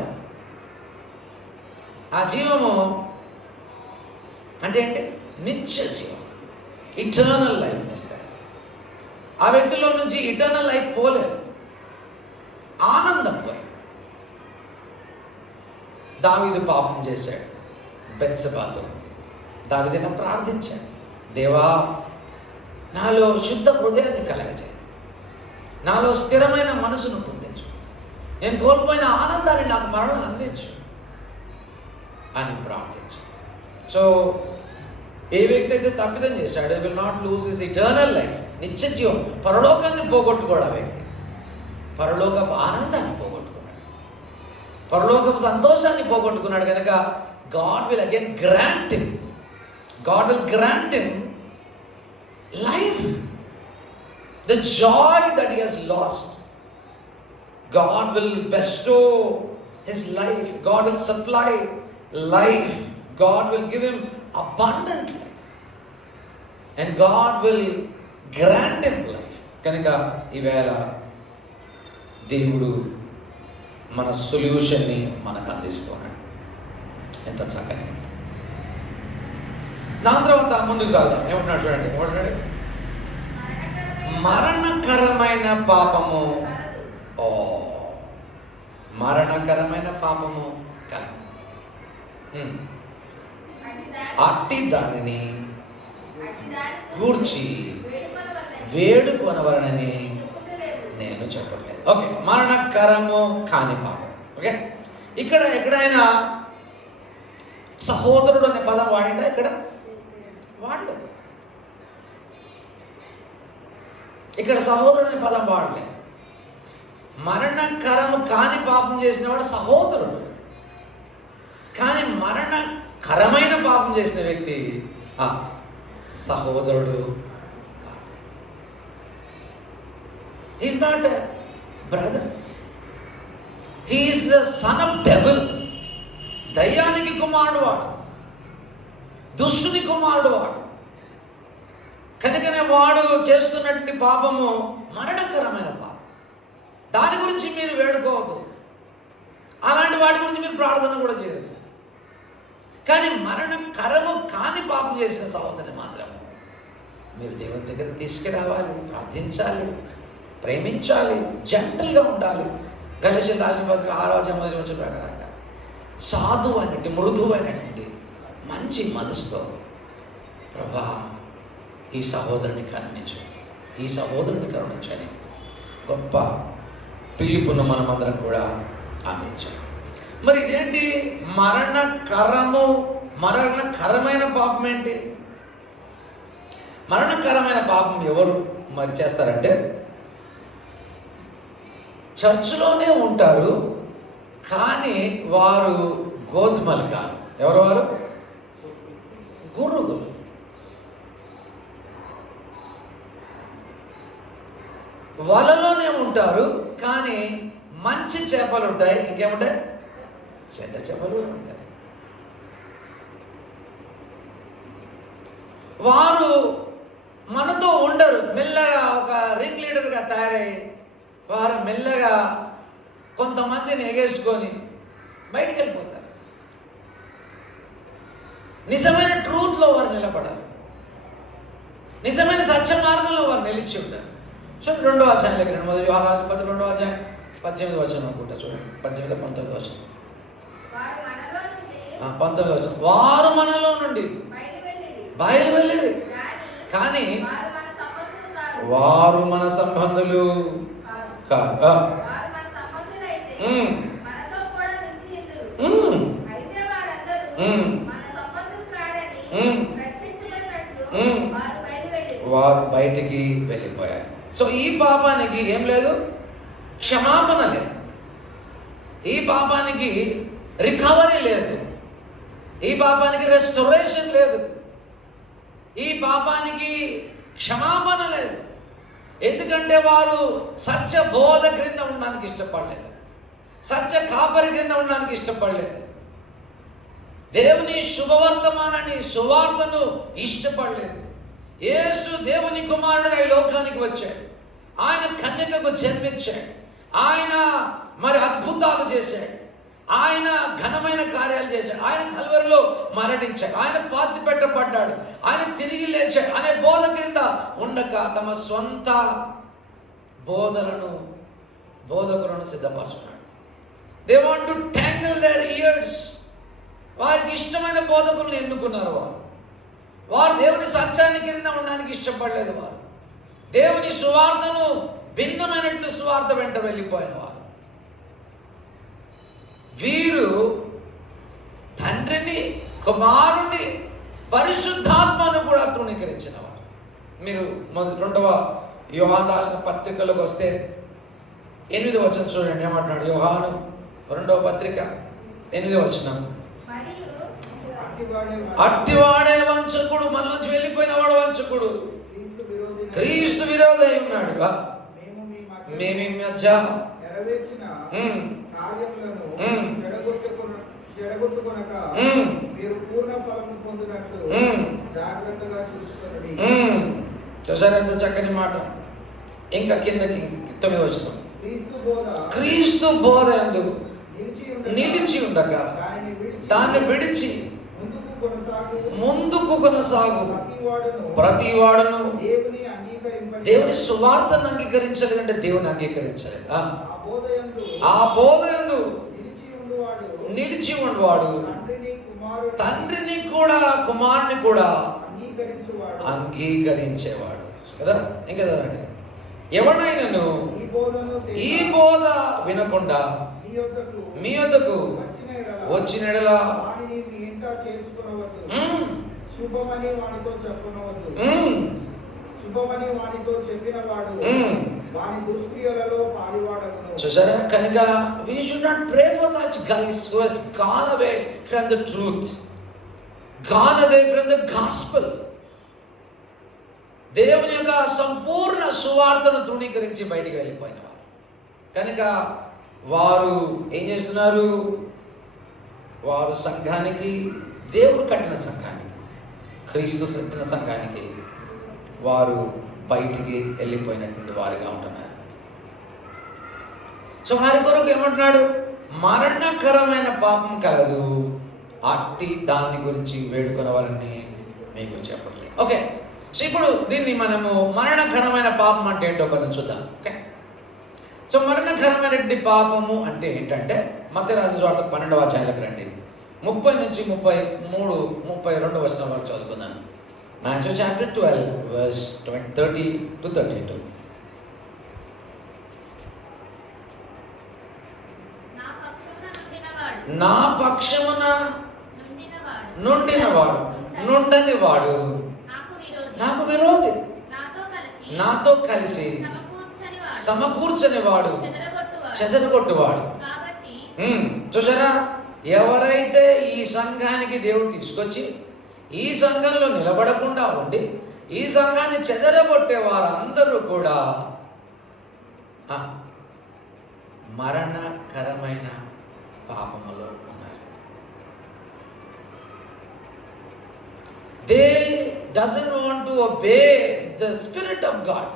ఆ జీవము అంటే ఏంటి? నిత్య జీవం, ఇటర్నల్ లైఫ్ ఇస్తాడు. ఆ వ్యక్తిలో నుంచి ఇటర్నల్ లైఫ్ పోలేదు, ఆనందం పోయింది. దావీదు పాపం చేశాడు బెత్షెబాతో. దావీదును ప్రార్థించాడు, దేవా నాలో శుద్ధ హృదయాన్ని కలగజేయి, నాలో స్థిరమైన మనసును పొందించు, నేను కోల్పోయిన ఆనందాన్ని నాకు మరణ అందించు అని ప్రార్థించాడు. సో ఏ వ్యక్తి అయితే తప్పిదం చేశాడో will not lose his eternal life, నిత్య జీవం, పరలోకాన్ని పోగొట్టుకోడు. ఆ వ్యక్తి పరలోకపు ఆనందాన్ని పోగొట్టుకున్నాడు, పరలోకపు సంతోషాన్ని పోగొట్టుకున్నాడు. కనుక God will again grant him, God will grant him life, the Joy that he has last. God will bestow his life, God will supply life, God will give him abundant life, and God will grant him life. కనుక ఈవేళ దేవుడు మన సొల్యూషన్ని మనకు అందిస్తున్నాడు. ఎంత చక్కగా. దాని తర్వాత ముందుకు సాగుదాం. ఏమంటున్నాడు చూడండి, ఏమంటున్నాడు? మరణకరమైన పాపము ఓ మరణకరమైన పాపము కల అట్టి దానిని గూర్చి వేడుకొనవలనని నేను చెప్పట్లేదు. ఓకే, మరణకరము కాని పాపం. ఓకే, ఇక్కడ ఎక్కడైనా సహోదరుడు అనే పదం వాడిండా? ఇక్కడ వాడలేదు. ఇక్కడ సహోదరుడు అనే పదం వాడలేదు. మరణకరము కాని పాపం చేసిన వాడు సహోదరుడు, కానీ మరణకరమైన పాపం చేసిన వ్యక్తి సహోదరుడు కాదు. He's not a brother, he's the son of devil. దయ్యానికి కుమారుడు వాడు, దుష్టుని కుమారుడు వాడు. కనుకనే వాడు చేస్తున్నటువంటి పాపము మరణకరమైన పాపం. దాని గురించి మీరు వేడుకోవద్దు, అలాంటి వాటి గురించి మీరు ప్రార్థన కూడా చేయొద్దు. కానీ మరణకరము కాని పాపం చేసిన సహోదరిని మాత్రం మీరు దేవుని దగ్గర తీసుకురావాలి, ప్రార్థించాలి, ప్రేమించాలి, జంటల్గా ఉండాలి. గలషియన్ రాసిన పత్రిక 6వ ప్రకారంగా సాధువైనటువంటి, మృదువైనటువంటి మంచి మనసుతో ప్రభా ఈ సహోదరుని కరుణించు, ఈ సహోదరుని కరుణించని గొప్ప పిలుపును మనమందరం కూడా అందించాలి. మరి ఇదేంటి మరణకరమైన పాపం ఏంటి? మరణకరమైన పాపం ఎవరు మరి చేస్తారంటే చర్చిలోనే ఉంటారు, కానీ వారు గోధుమలు కాదు. ఎవరు వారు? గురుగులు. వలలోనే ఉంటారు, కానీ మంచి చేపలు ఉంటాయి, ఇంకేముంటాయి? చెడ్డ చేపలు ఉంటాయి. వారు మనతో ఉండరు. మెల్లగా ఒక రింగ్ లీడర్గా తయారై వారు మెల్లగా కొంతమందిని ఎగేసుకొని బయటికి వెళ్ళిపోతారు. నిజమైన ట్రూత్లో వారు నిలబడాలి, నిజమైన సత్య మార్గంలో వారు నిలిచి ఉంటారు. చూడండి 2వ అధ్యాయంలోకి రండి. మొదటి యోహాను రాసిన పత్రిక 2వ అధ్యాయం 18వ వచనం అనుకుంటా. చూడండి 18, 19వ వచనం. 19వ వచనం. వారు మనలో నుండి బయలు వెళ్ళిరి, కానీ వారు మన సంబంధులు కాదు. వారు బయటికి వెళ్ళిపోయారు. సో ఈ పాపానికి ఏం లేదు? క్షమాపణ లేదు, ఈ పాపానికి రికవరీ లేదు, ఈ పాపానికి రెస్టోరేషన్ లేదు, ఈ పాపానికి క్షమాపణ లేదు. ఎందుకంటే వారు సత్య బోధ క్రింద ఉండడానికి ఇష్టపడలేదు, సత్య కాపరి క్రింద ఉండడానికి ఇష్టపడలేదు, దేవుని శుభవర్తమానాన్ని, సువార్తను ఇష్టపడలేదు. యేసు దేవుని కుమారుడుగా ఈ లోకానికి వచ్చాడు, ఆయన కన్యకకు జన్మించాడు, ఆయన మరి అద్భుతాలు చేశాడు, ఆయన ఘనమైన కార్యాలు చేశాడు, ఆయన కల్వరిలో మరణించాడు, ఆయన పాతి పెట్టబడ్డాడు, ఆయన తిరిగి లేచాడు అనే బోధ క్రింద ఉండక తమ స్వంత బోధకులను సిద్ధపరచుకున్నాడు. They want to tangle their ears. వారికి ఇష్టమైన బోధకులను ఎన్నుకున్నారు. వారు దేవుని సత్యాన్ని క్రింద ఉండడానికి ఇష్టపడలేదు. వారు దేవుని సువార్తను భిన్నమైనట్టు సువార్త వెంట వెళ్ళిపోయిన వారు. వీరు తండ్రిని, కుమారుణ్ణి, పరిశుద్ధాత్మను కూడా తృణీకరించిన వారు. మీరు 2వ యోహాను రాసిన పత్రికలోకి వస్తే 8వ వచనం చూడండి. ఏమంటున్నాడు? యోహాను 2వ పత్రిక 8వ వచనం. అట్టివాడే వంచకుడు, మనలోంచి వెళ్ళిపోయిన వాడు వంచకుడు, క్రీస్తు విరోధి అయి ఉన్నాడు. మేము ఈ మధ్య చూసారు ఎంత చక్కని మాట. ఇంకా కిందకి 9వ వచనం. క్రీస్తు బోధ యందు నిలిచి ఉండగా దాన్ని విడిచి ముందుకు కొనసాగు ప్రతి వాడును దేవుని సువార్తను అంగీకరించలేదంటే దేవుని అంగీకరించలేదు. ఆ బోధ యందు నిలిచి ఉండువాడు తండ్రిని కూడా కుమారుని కూడా అంగీకరించువాడు. అంగీకరించేవాడు కదా. ఇంకా చదవండి. ఎవడైనను ఈ ఈ బోధ వినకుండా మీ యొద్దకు వచ్చిన యెడల వానిని మీ ఇంట చేర్చుకొనవద్దు. మ్మ్, శుభమని వానితో చెప్పనవద్దు. మ్మ్, శుభమని వానితో చెప్పిన వాడు మ్మ్. వాని దుష్క్రియలలో పాలివాడగును. చూసారా? కనుక we should not pray for such guys who has gone away from the truth, gone away from the gospel. దేవుని యొక్క సంపూర్ణ సువార్తను తృణీకరించి బయటికి వెళ్ళిపోయిన వారు కనుక వారు ఏం చేస్తున్నారు? వారు సంఘానికి, దేవుడు కట్టిన సంఘానికి, క్రీస్తు కట్టిన సంఘానికి వారు బయటికి వెళ్ళిపోయినటువంటి వారిగా ఉంటున్నారు. సో వారి కొరకు ఏమంటున్నాడు? మరణకరమైన పాపం కలదు, అట్టి దాని గురించి వేడుకొనవాలని మీకు చెప్పలేదు. ఓకే, సో ఇప్పుడు దీన్ని మనము మరణకరమైన పాపం అంటే ఏంటో కొంచెం చూద్దాం. ఓకే, సో మరణకరమైనటువంటి పాపము అంటే ఏంటంటే మత్తయి రాసిన సువార్త 12వ అధ్యాయంలోకి రండి. 30 నుంచి 33, 32 వచనం వరకు చదువుకుందాం. Matthew chapter 12 verse 30 to 32. నా పక్షమున నుండినవాడు నుండనివాడు నాకు విరోధి, నాతో కలిసి సమకూర్చని వాడు చెదరగొట్టువాడు. చూసారా? ఎవరైతే ఈ సంఘానికి దేవుడు తీసుకొచ్చి ఈ సంఘంలో నిలబడకుండా ఉండి ఈ సంఘాన్ని చెదరగొట్టే వారందరూ కూడా మరణకరమైన పాపములో ఉన్నారు. They doesn't want to obey the spirit of God.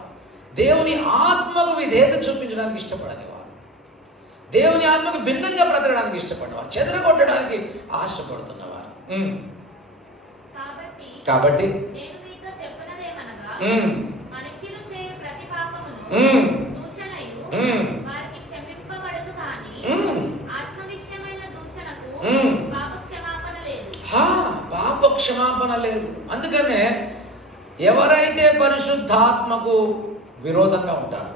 దేవుని ఆత్మకు విధేయత చూపించడానికి ఇష్టపడని వారు, దేవుని ఆత్మకు భిన్నంగా బ్రతకడానికి ఇష్టపడేవారు, చెదరగొట్టడానికి ఆశపడుతున్నవారు. కాబట్టి పాప క్షమాపణ లేదు. అందుకనే ఎవరైతే పరిశుద్ధాత్మకు విరోధంగా ఉంటారు,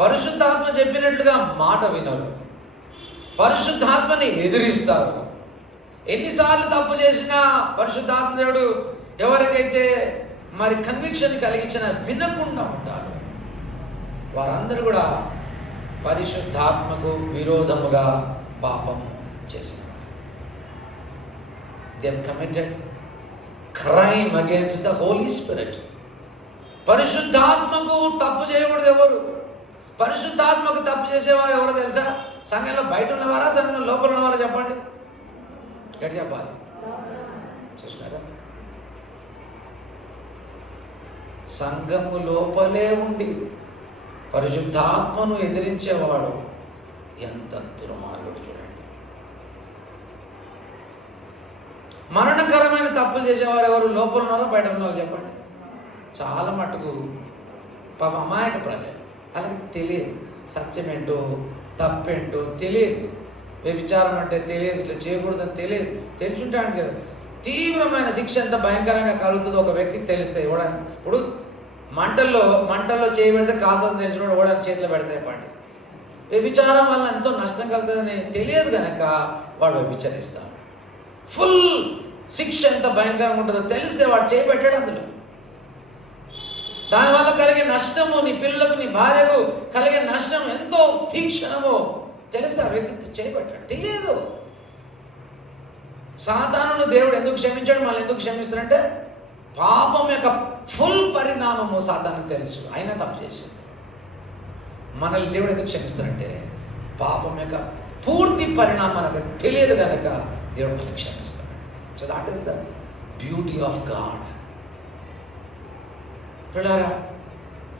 పరిశుద్ధాత్మ చెప్పినట్లుగా మాట వినరు, పరిశుద్ధాత్మని ఎదిరిస్తారు, ఎన్నిసార్లు తప్పు చేసినా పరిశుద్ధాత్మ దేవుడు ఎవరికైతే మరి కన్విక్షన్ కలిగించిన వినకుండా ఉంటారు, వారందరూ కూడా పరిశుద్ధాత్మకు విరోధముగా పాపం చేసినవారు. They have committed crime against the Holy Spirit. పరిశుద్ధాత్మకు తప్పు చేయకూడదు ఎవరు? పరిశుద్ధాత్మకు తప్పు చేసేవారు ఎవరో తెలుసా? సంఘంలో బయట ఉన్నవారా, సంఘం లోపల ఉన్నవారా? చెప్పండి, గట్టి చెప్పాలి. చూస్తారా? సంఘము లోపలే ఉండి పరిశుద్ధాత్మను ఎదిరించేవాడు ఎంత దుర్మార్గుడు చూడండి. మరణకరమైన తప్పులు చేసేవారు ఎవరు? లోపల ఉన్నారో బయట ఉన్నారో చెప్పండి. చాలా మటుకు పాప అమాయక ప్రజలు, అలాగే తెలియదు సత్యం ఏంటో తప్పేంటో తెలియదు, వ్యభిచారం అంటే తెలియదు, ఇట్లా చేయకూడదని తెలియదు. తెలుసుంటాను కదా, తీవ్రమైన శిక్ష ఎంత భయంకరంగా కలుగుతుందో ఒక వ్యక్తికి తెలిస్తే ఇవ్వడానికి. ఇప్పుడు మంటల్లో చేయి పెడితే కాలుతుందని తెలిసిన ఇవ్వడానికి చేతిలో పెడితే చెప్పండి. వ్యభిచారం వల్ల ఎంతో నష్టం కలుగుతుందని తెలియదు కనుక వాడు వ్యభిచరిస్తాడు. ఫుల్ శిక్ష ఎంత భయంకరంగా ఉంటుందో తెలిస్తే వాడు చేయి పెట్టాడు అందులో. దానివల్ల కలిగే నష్టము, నీ పిల్లలకు నీ భార్యకు కలిగే నష్టం ఎంతో తీక్షణమో తెలిస్తే ఆ వ్యక్తి చేయబట్టాడు. తెలియదు. సాతానును దేవుడు ఎందుకు క్షమించాడు, మళ్ళీ ఎందుకు క్షమిస్తాడంటే పాపం యొక్క ఫుల్ పరిణామము సాతానుకు తెలుసు, అయినా తప్పు చేసింది. మనల్ని దేవుడు ఎందుకు క్షమిస్తాడంటే పాపం యొక్క పూర్తి పరిణామం మనకు తెలియదు కనుక దేవుడు మనల్ని క్షమిస్తాడు. So that is the beauty of God. పిల్లారా,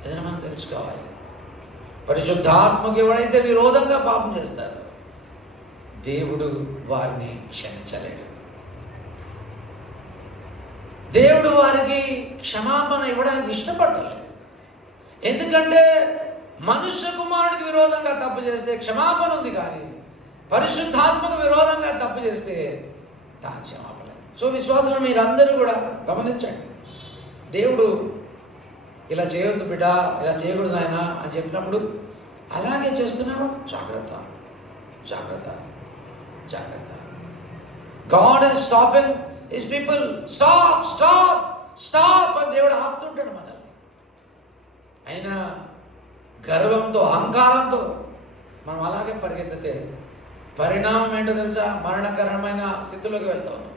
ఏదైనా మనం తెలుసుకోవాలి, పరిశుద్ధాత్మకు ఎవరైతే విరోధంగా పాపం చేస్తారో దేవుడు వారిని క్షమించలేడు. దేవుడు వారికి క్షమాపణ ఇవ్వడానికి ఇష్టపడలేదు. ఎందుకంటే మనుష్య కుమారుడికి విరోధంగా తప్పు చేస్తే క్షమాపణ ఉంది, కానీ పరిశుద్ధాత్మకు విరోధంగా తప్పు చేస్తే దాని క్షమాపణ లేదు. సో విశ్వాసులు మీరందరూ కూడా గమనించండి, దేవుడు ఇలా చేయొద్దు బిడ్డ, ఇలా చేయకూడదు నాయన అని చెప్పినప్పుడు అలాగే చేస్తున్నావు, జాగ్రత్త జాగ్రత్త జాగ్రత్త. God is stopping his people. Stop stop stop అని దేవుడు ఆపుతుంటాడు మనల్ని. అయినా గర్వంతో అహంకారంతో మనం అలాగే పరిగెత్తితే పరిణామం ఏంటో తెలుసా? మరణకరమైన స్థితిలోకి వెళ్తా ఉన్నాం.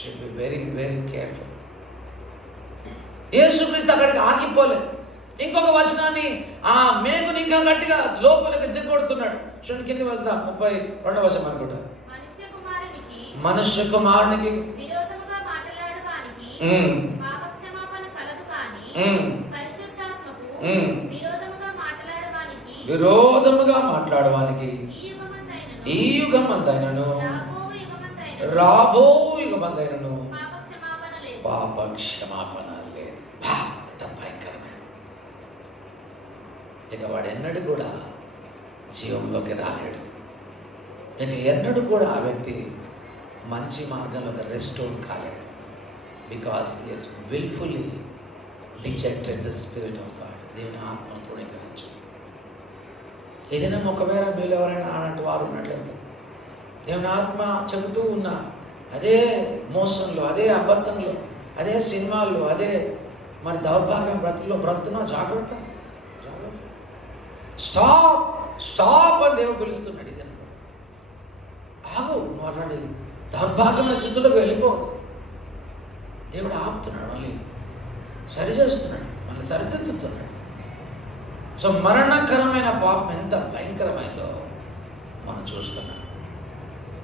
Should be very very careful. యేసుక్రీస్తు అక్కడికి ఆగిపోలేదు. ఇంకొక వచనాన్ని ఆ మేకుని ఇంకా గట్టిగా లోపలికి దిగొడుతున్నాడు. చూడండి కింది వచనం 32వ వచనం అనుకుంటా. మనుష్య కుమారునికి విరోధముగా మాట్లాడడానికి ఈ యుగమంతైనను రాబో యుగమంతైనను పాప క్షమాపణ లేదు. ఎంత భయంకరమైన. ఇక వాడు ఎన్నడూ కూడా జీవంలోకి రాలేడు. ఇక ఎన్నడూ కూడా ఆ వ్యక్తి మంచి మార్గంలోకి రెస్టోర్ కాలేడు. Because he has wilfully rejected the spirit of God. దేవుని ఆత్మను తృణీకరించు. ఏదైనా ఒకవేళ మీరు ఎవరైనా అలాంటి వారు ఉన్నట్లయితే దేవుని ఆత్మ చెబుతూ ఉన్నా అదే మోసంలో, అదే అబద్ధంలో, అదే సినిమాల్లో, అదే మరి దౌర్భాగ్యం బ్రతుకుతున్నా జాగ్రత్త జాగ్రత్త. స్టాప్ స్టాప్ అని దేవుడు పిలుస్తున్నాడు. ఇది ఆగు, నువ్వు అలాంటి దౌర్భాగ్యమైన స్థితిలోకి వెళ్ళిపోవద్దు. దేవుడు ఆపుతున్నాడు, మళ్ళీ సరిచేస్తున్నాడు, మళ్ళీ సరిదిద్దుతున్నాడు. సో మరణకరమైన పాపం ఎంత భయంకరమైందో మనం చూస్తున్నాం.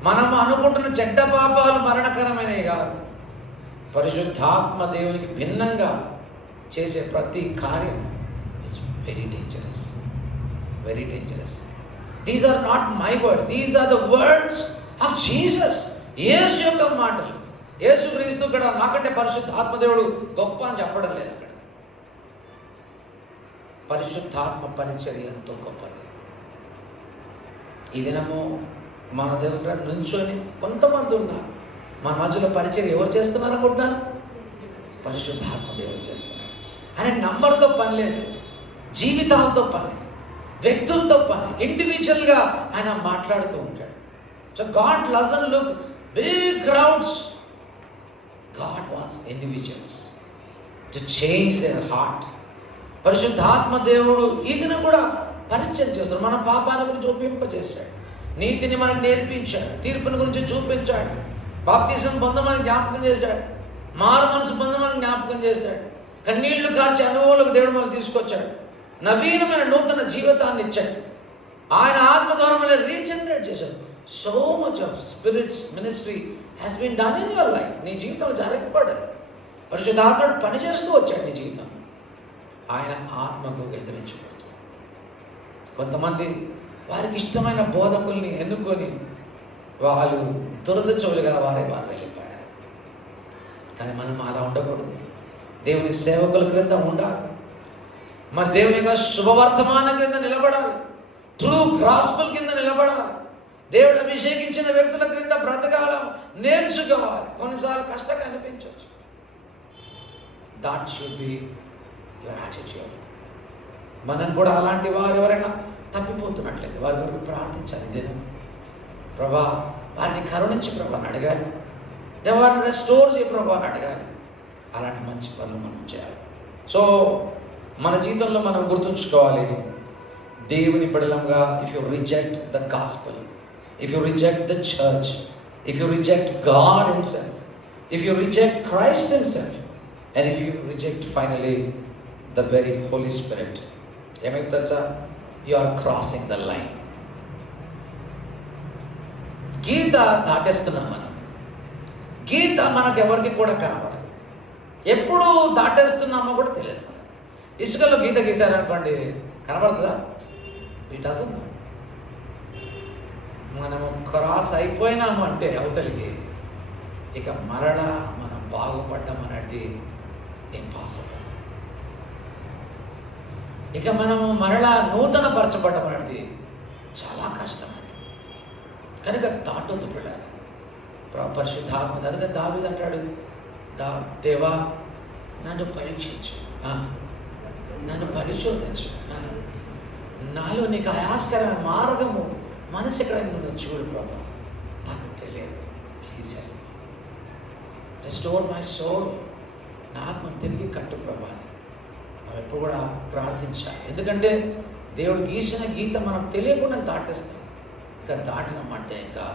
మనం అనుకుంటున్న చెడ్డ పాపాలు మరణకరమైనవి కాదు. పరిశుద్ధాత్మ దేవునికి భిన్నంగా చేసే ప్రతి కార్యం is very dangerous, very dangerous. These are not my words, these are the words of Jesus. Yesu యొక్క మాటలు. యేసు క్రీస్తు ఇక్కడ నాకంటే పరిశుద్ధాత్మ దేవుడు గొప్ప అని చెప్పడం లేదు. అక్కడ పరిశుద్ధాత్మ పరిచర్య ఎంతో గొప్పది. ఈ దినము మన దగ్గర నుంచొని కొంతమంది ఉన్నారు, మన మధ్యలో పరిచర్య ఎవరు చేస్తున్నారు అనుకుంటున్నారు? పరిశుద్ధాత్మ దేవుడు చేస్తున్నారు. ఆయన నంబర్తో పని లేదు, జీవితాలతో పని, వ్యక్తులతో పని, ఇండివిజువల్గా ఆయన మాట్లాడుతూ ఉంటాడు. So God doesn't look big crowds. God wants individuals to change their heart. పరిశుద్ధాత్మ దేవుడు ఈ దినం కూడా పరిచయం చేస్తాడు. మన పాపాల గురించి ఒప్పింపజేశాడు, నీతిని మనకు నేర్పించాడు, తీర్పుని గురించి చూపించాడు, బాప్తిసం పొందమని జ్ఞాపకం చేశాడు, మారు మనసు పొందమని జ్ఞాపకం చేశాడు, కన్నీళ్లు కార్చే అనుభవాలకు దేవుడు మనల్ని తీసుకొచ్చాడు, నవీనమైన నూతన జీవితాన్ని ఇచ్చాడు, ఆయన ఆత్మ ద్వారా మనల్ని రీజనరేట్ చేశాడు. So much of spirit's ministry has been done in your life. నీ జీవితంలో జరగబడ్డది. పరిశుద్ధాత్ముడు పనిచేస్తూ వచ్చాడు నీ జీవితం. ఆయన ఆత్మకు ఎదిరించకూడదు. కొంతమంది వారికి ఇష్టమైన బోధకుల్ని ఎన్నుకొని వాళ్ళు దురద చెవులు గల వారు వెళ్ళిపోయారు. కానీ మనం అలా ఉండకూడదు. దేవుని సేవకుల క్రింద ఉండాలి. మరి దేవుని యొక్క శుభవర్తమాన క్రింద నిలబడాలి. ట్రూ గాస్పెల్ కింద నిలబడాలి. దేవుడు అభిషేకించిన వ్యక్తుల క్రింద బ్రతకాలం నేర్చుకోవాలి. కొన్నిసార్లు కష్టంగా అనిపించవచ్చు. That should be your attitude. మనం కూడా అలాంటి వారు ఎవరైనా తప్పిపోతున్నట్లయితే వారి వరకు ప్రార్థించాలి. దినం ప్రభా వారిని కరుణించి ప్రభా అని అడగాలి. వారిని రెస్టోర్ చేయ ప్రభా అని అడగాలి. అలాంటి మంచి పనులు మనం చేయాలి. సో మన జీవితంలో మనం గుర్తుంచుకోవాలి, దేవుని బిడ్డలంగా if you reject the gospel, if you reject the church, if you reject God himself, if you reject Christ himself, and if you reject finally the very Holy Spirit, you are crossing the line. గీత దాటేస్తున్నాం మనం. గీత మనకు ఎవరికి కూడా కనబడదు. ఎప్పుడు దాటేస్తున్నామో కూడా తెలియదు. మనకు ఇసుకలో గీత గీసారనుకోండి, కనబడుతుందా? It doesn't. మనము క్రాస్ అయిపోయినాము అంటే అవతలికి, ఇక మరలా మనం బాగుపడ్డం అనేది ఇంపాసిబుల్. ఇక మనము మరలా నూతన పరచబడడం అనేది చాలా కష్టం. కనుక దాటొద్దు పిల్లలు. పరిశుద్ధాత్మ అందుకే దావీదు అంటాడు, దేవా నన్ను పరీక్షించు, నన్ను పరిశోధించు, నాలో నీకు ఆయాస్కరమైన మార్గము మనసు ఎక్కడైనా ఉందో చూడు ప్రభా, నాకు తెలియదు, please help me, restore my soul, నా ఆత్మను తిరిగి కట్టు ప్రభా అని మనం ఎప్పుడు కూడా ప్రార్థించాలి. ఎందుకంటే దేవుడు గీసిన గీత మనం తెలియకుండా దాటేస్తాం. ఇక దాటినమంటే ఇంకా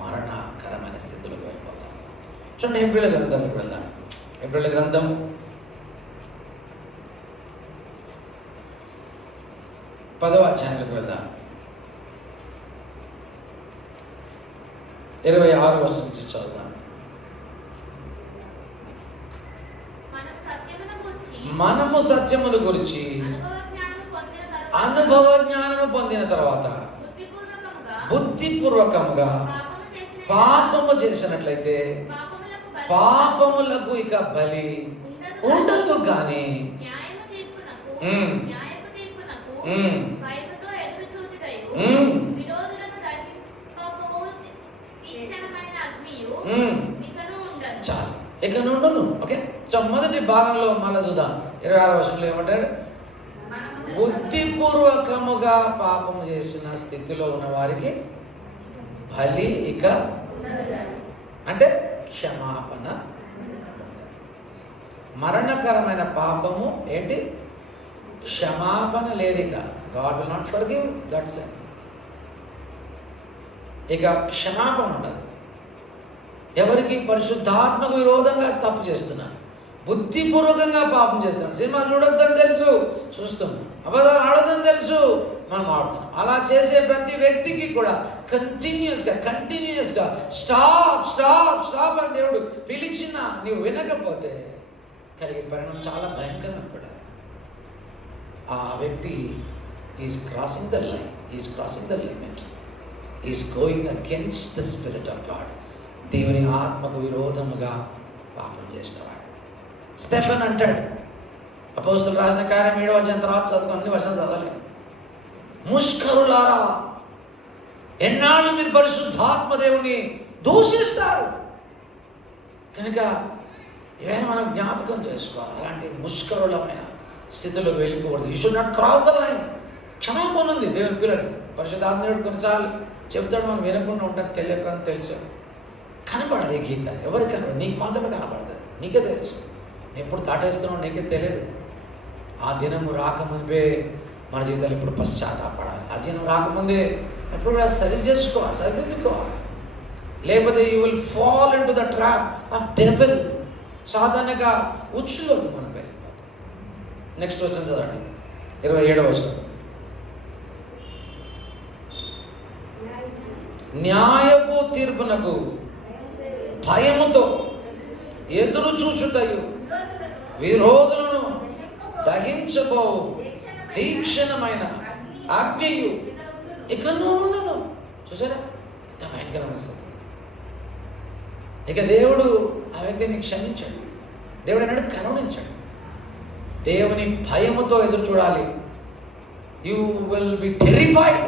మరణకరమైన స్థితిలోకి వెళ్ళిపోతాం. చూడండి, హెబ్రీయుల గ్రంథంలోకి వెళ్దాం. హెబ్రీయుల గ్రంథం 10వ అధ్యాయంలోకి వెళ్దాం. 26వ వచనం నుంచి చదువుదాం. మనము సత్యమును గురించి అనుభవ జ్ఞానము పొందిన తర్వాత బుద్ధిపూర్వకముగా పాపము చేసినట్లయితే పాపములకు ఇక బలి ఉండదు కానీ చాలు, ఇక నుండును. ఓకే, సో మొదటి భాగంలో మళ్ళా చూద్దాం. 26వ వచనంలో ఏమంటారు? బుద్ధిపూర్వకముగా పాపము చేసిన స్థితిలో ఉన్న వారికి బలి ఇక అంటే క్షమాపణ. మరణకరమైన పాపము ఏంటి? క్షమాపణ లేదు. ఇక God will not forgive that sin. ఇక క్షమాపణ ఉండదు. ఎవరికి? పరిశుద్ధాత్మకు విరోధంగా తప్పు చేస్తున్నారు, బుద్ధిపూర్వకంగా పాపం చేస్తున్నాం. సినిమాలు చూడొద్దని తెలుసు, చూస్తున్నాం. అబద్ధాలు ఆడొద్దని తెలుసు, మనం ఆడుతున్నాం. అలా చేసే ప్రతి వ్యక్తికి కూడా కంటిన్యూస్గా స్టాప్ స్టాప్ స్టాప్ అని దేవుడు పిలిచినా నీవు వినకపోతే కలిగే పరిణామం చాలా భయంకరమైన కూడా. ఆ వ్యక్తి is crossing the line, is crossing the limit, is going against the spirit of God. దేవుని ఆత్మకు విరోధముగా పాపం చేసేవాడు. స్టెఫెన్ అంటాడు, అపోస్తలులు రాసిన కార్యం 7వ అధ్యాయం తర్వాత చదువుకు అన్ని వర్షాలు చదవలేము. ముష్కరులారా, ఎన్నాళ్ళు మీరు పరిశుద్ధాత్మ దేవుని దూషిస్తారు? కనుక ఇవైనా మనం జ్ఞాపకం చేసుకోవాలి. అలాంటి ముష్కరులమైన స్థితిలోకి వెళ్ళిపోకూడదు. You should not cross the line. క్షమాపణ ఉంది దేవుని పిల్లలకి. పరిశుద్ధాత్మ దేవుడు కొన్నిసార్లు చెప్తాడు, మనం వినకుండా ఉంటాం, తెలియక అని తెలుసు. కనపడదు ఈ గీత, ఎవరికి కనపడదు? నీకు మాత్రమే కనపడుతుంది, నీకే తెలుసు. ఎప్పుడు దాటేస్తున్నావు నీకే తెలియదు. ఆ దినము రాకముందే మన జీవితాలు ఎప్పుడు పశ్చాత్తాపడాలి. ఆ దినం రాకముందే ఎప్పుడు కూడా సరి చేసుకోవాలి, సరిదిద్దుకోవాలి. లేకపోతే you will fall in to the trap of devil. సాధారణంగా ఉచ్చులోకి మనం వెళ్ళిపోతాం. నెక్స్ట్ వచనం చదవండి, 27వ వచనం. న్యాయపు తీర్పునకు భయముతో ఎదురు చూచుటయు విరోధులను దహించబోవు తీక్షణమైన అగ్నియు ఇక నువ్వు. చూసారా ఎంత భయంకరమైన స్థితి. ఇక దేవుడు ఆ వ్యక్తిని క్షమించాడు. దేవుడు అన్నాడు కరుణించాడు. దేవుని భయముతో ఎదురు చూడాలి. You will be terrified.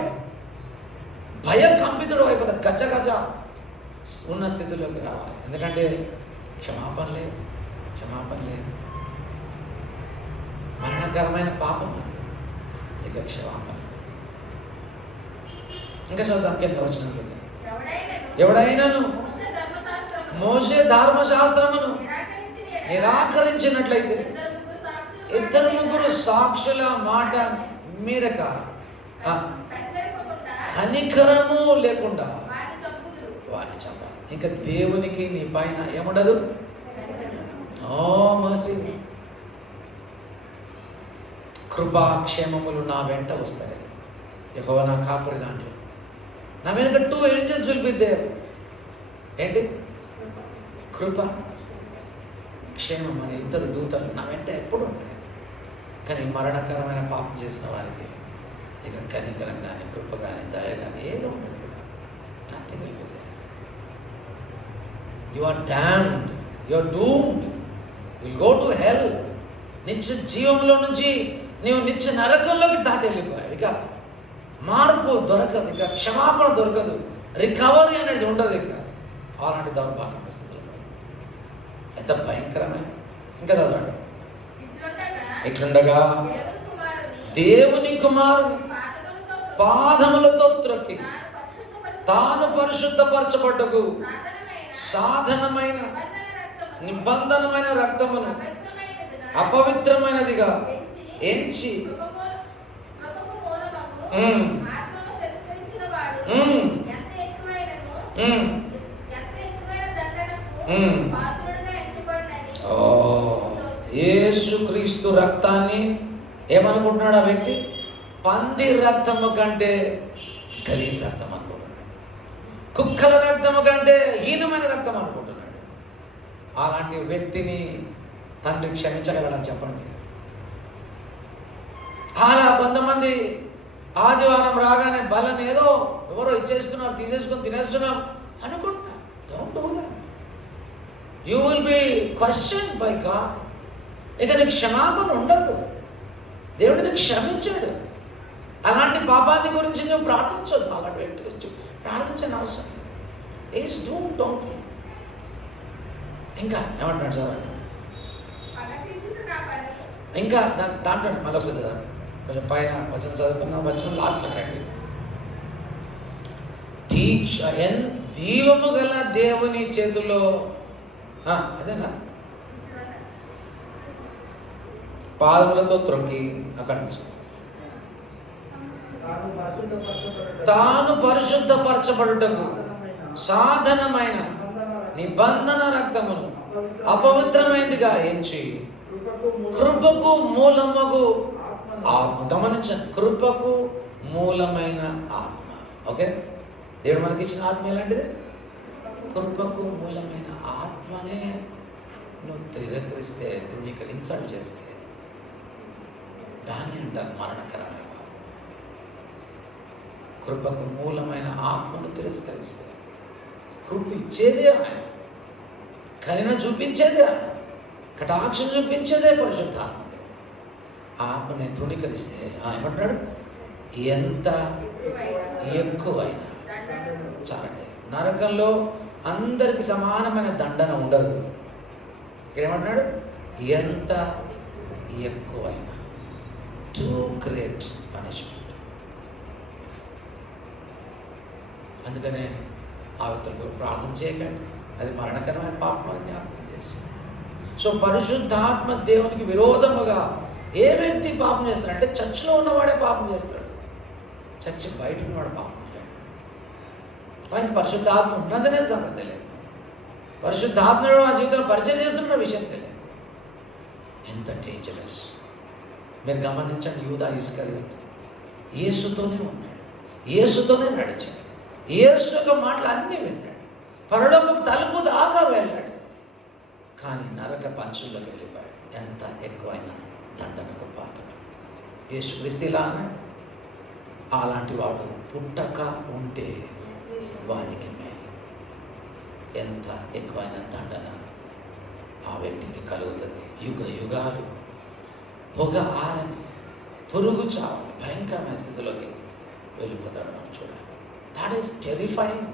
భయకంపితుడు అయిపోతా, గజ గజ ఉన్న స్థితిలోకి రావాలి. ఎందుకంటే క్షమాపణ లేదు, క్షమాపణ లేదు. మరణకరమైన పాపం అది. ఇక క్షమాపణ. ఇంకా చదువుతాం కింద వచ్చినట్లుగా. ఎవడైనాను మోషే ధర్మశాస్త్రమును నిరాకరించినట్లయితే 2-3 సాక్షుల మాట మీరక కనికరము లేకుండా వారిని చంపాలి. ఇంకా దేవునికి నీ పైన ఏముండదు. మర్సీ. కృపాక్షేమములు నా వెంట వస్తాయి. యెహోవా నా కాపురి, దాంట్లో నా వెనుక 2 angels విల్ బి దేర్. ఏంటి? కృప, క్షేమం అనే 2 దూతలు నా వెంట ఎప్పుడు ఉంటాయి. కానీ మరణకరమైన పాపం చేసిన వారికి ఇక కనికరం కానీ కృప కానీ దయ కానీ ఏది ఉండదు. Nothing will be there. You are damned, you are doomed, will go to hell. నిత్య జీవంలో నుంచి నీవు నిత్య నరకంలోకి దాటి వెళ్ళిపోయావు. ఇక మార్పు దొరకదు, ఇక క్షమాపణ దొరకదు, రికవరీ అనేది ఉండదు. ఇక అలాంటి దౌర్భాగ్యం స్థితిలో ఎంత భయంకరమైన. ఇంకా చదవండి. ఇట్లుండగా దేవుని కుమారుని పాదములతో త్రొక్కి తాను పరిశుద్ధపరచబడ్డకు సాధనమైన నిబంధనమైన రక్తమును అపవిత్రమైనదిగా ఎంచి యేసుక్రీస్తు రక్తాన్ని ఏమనుకుంటున్నాడు ఆ వ్యక్తి? పంది రక్తము కంటే గలీజ్ రక్తం అనుకుంటున్నాడు, కుక్కల రక్తము కంటే హీనమైన రక్తం అనుకుంటున్నాడు. అలాంటి వ్యక్తిని తండ్రి క్షమించగలడా చెప్పండి? అలా కొంతమంది ఆదివారం రాగానే బలం ఏదో ఎవరో ఇచ్చేస్తున్నారు, తీసేసుకొని తినేస్తున్నాం అనుకుంటున్నారు. Don't do that. You will B questioned by God. ఇక నీకు క్షమాపణ ఉండదు. దేవుడు నీకు క్షమించాడు. అలాంటి పాపాన్ని గురించి నువ్వు ప్రార్థించొద్దు. అలాంటి వ్యక్తి గురించి ప్రార్థించని అవసరం ఈజ్ డోంట్. ఇంకా ఏమంటున్నాడు సార్? ఇంకా దాంట్లో మళ్ళీ ఒకసారి చదవండి. కొంచెం పైన వచనం చదువుకున్న వచనం లాస్ట్లో రండి. జీవము గల దేవుని చేతుల్లో అదేనా? పాదములతో త్రొక్కి అక్కడి నుంచి తాను పరిశుద్ధపరచబడుటకు సాధనమైన నిబంధన రక్తమును అపవిత్రమైనదిగా ఎంచి కృపకు మూలమగు ఆత్మ. గమనించండి, కృపకు మూలమైన ఆత్మ. ఓకే, దేవుడు మనకి ఇచ్చిన ఆత్మ ఎలాంటిది? కృపకు మూలమైన ఆత్మనే నువ్వు తిరస్కరిస్తే, నీకు ఇన్సల్ట్ చేస్తే దాన్ని అంటారు మరణకరమైన పాపం. కృపకు మూలమైన ఆత్మను తిరస్కరిస్తే, కృప ఇచ్చేదే ఆయన, కరుణ చూపించేదే ఆయన, కటాక్షం చూపించేదే పరిశుద్ధాత్మ. ఆత్మని తృణీకరిస్తే ఏమంటున్నాడు? ఎంత ఎక్కువైనా. చాలండి, నరకంలో అందరికి సమానమైన దండన ఉండదు. ఇక్కడ ఏమంటున్నాడు? ఎంత ఎక్కువైనా, టూ గ్రేట్ పనిష్మెంట్. అందుకనే ఆ వ్యక్తులకు ప్రార్థన చేయకండి, అది మరణకరమైన పాపం అని జ్ఞాపకం చేస్తుంది. సో పరిశుద్ధాత్మ దేవునికి విరోధముగా ఏ వ్యక్తి పాపం చేస్తాడంటే, చర్చిలో ఉన్నవాడే పాపం చేస్తాడు, చర్చి బయట ఉన్నవాడు పాపం చేస్తాడు. వానికి పరిశుద్ధాత్మ ఉన్నదనే సంగతి తెలియదు, పరిశుద్ధాత్మడు ఆ జీవితంలో పరిచయం చేస్తున్న విషయం తెలియదు. ఎంత డేంజరస్. మీరు గమనించండి, యూదా ఇస్కరియోతు యేసుతోనే ఉన్నాడు, యేసుతోనే నడిచాడు, యేసు యొక్క మాటలు అన్నీ విన్నాడు, పరలోకపు తలుపు దాకా వెళ్ళాడు, కానీ నరక పంచుల్లోకి వెళ్ళిపోయాడు. ఎంత ఎక్కువైనా దండనకు పాత్రుడు. యేసుక్రీస్తు ఇలా అన్నాడు, అలాంటి వాడు పుట్టక ఉంటే వానికి మేలు. ఎంత ఎక్కువైన దండన ఆ వ్యక్తికి కలుగుతుంది. యుగ యుగాలు పొగ ఆరని, పురుగు చావని భయంకరమైన స్థితిలోకి వెళ్ళిపోతాడు. మనం చూడాలి. That is terrifying.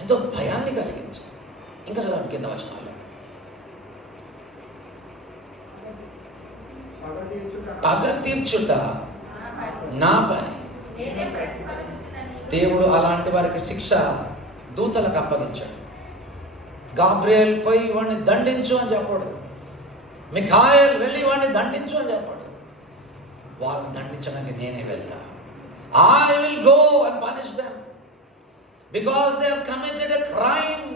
ఎంతో భయాన్ని కలిగించాలి. ఇంకా చదవండి కింద వచనాలు. పగ తీర్చుట నా పని. దేవుడు అలాంటి వారికి శిక్ష దూతలకు అప్పగించాడు. గాబ్రియల్ పోయి వాడిని దండించు అని చెప్పాడు, మిఖాయల్ వెళ్ళి వాడిని దండించు అని చెప్పాడు. వాళ్ళని దండించడానికి నేనే వెళ్తా. I will go and punish them because they have committed a crime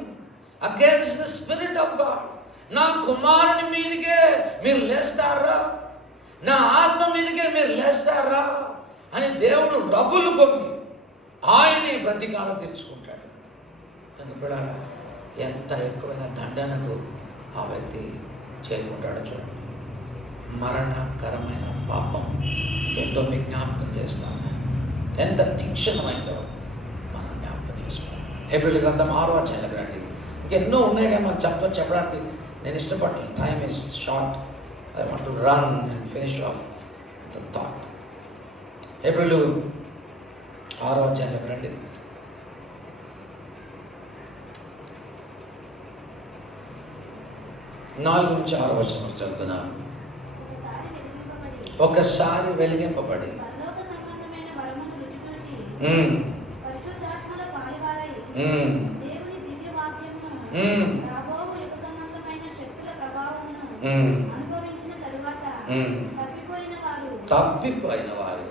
against the Spirit of God. నా కుమారుని మీదకే మీరు లేస్తారా, నా ఆత్మ మీదకే మీరు లేస్తారా అని దేవుడు రగులు కొమ్మి ఆయనే ప్రతీకారం తీర్చుకుంటాడు. బిడ్డలారా, ఎంత ఎక్కువైన దండనకు ఆ వ్యక్తి చేరుకుంటాడో చూడండి. మరణకరమైన పాపం ఏంటో మీకు జ్ఞాపకం చేస్తాను. ఎంత తీక్షణమైందో మనం జ్ఞాపకం చేసుకోవాలి. హెబ్రీయుల గ్రంథం 6వ అధ్యాయంలోకి రండి. ఇంకెన్నో ఉన్నాయి కానీ మనం చెప్పడానికి నేను ఇష్టపడలేదు. Time is short. I want to run and finish of thought. హెబ్రీయులు 6వ అధ్యాయంలోకి రండి. 4 నుంచి 6 వచనం చదువుకుందాం. ఒకసారి వెలిగింపబడి తప్పిపోయిన వారు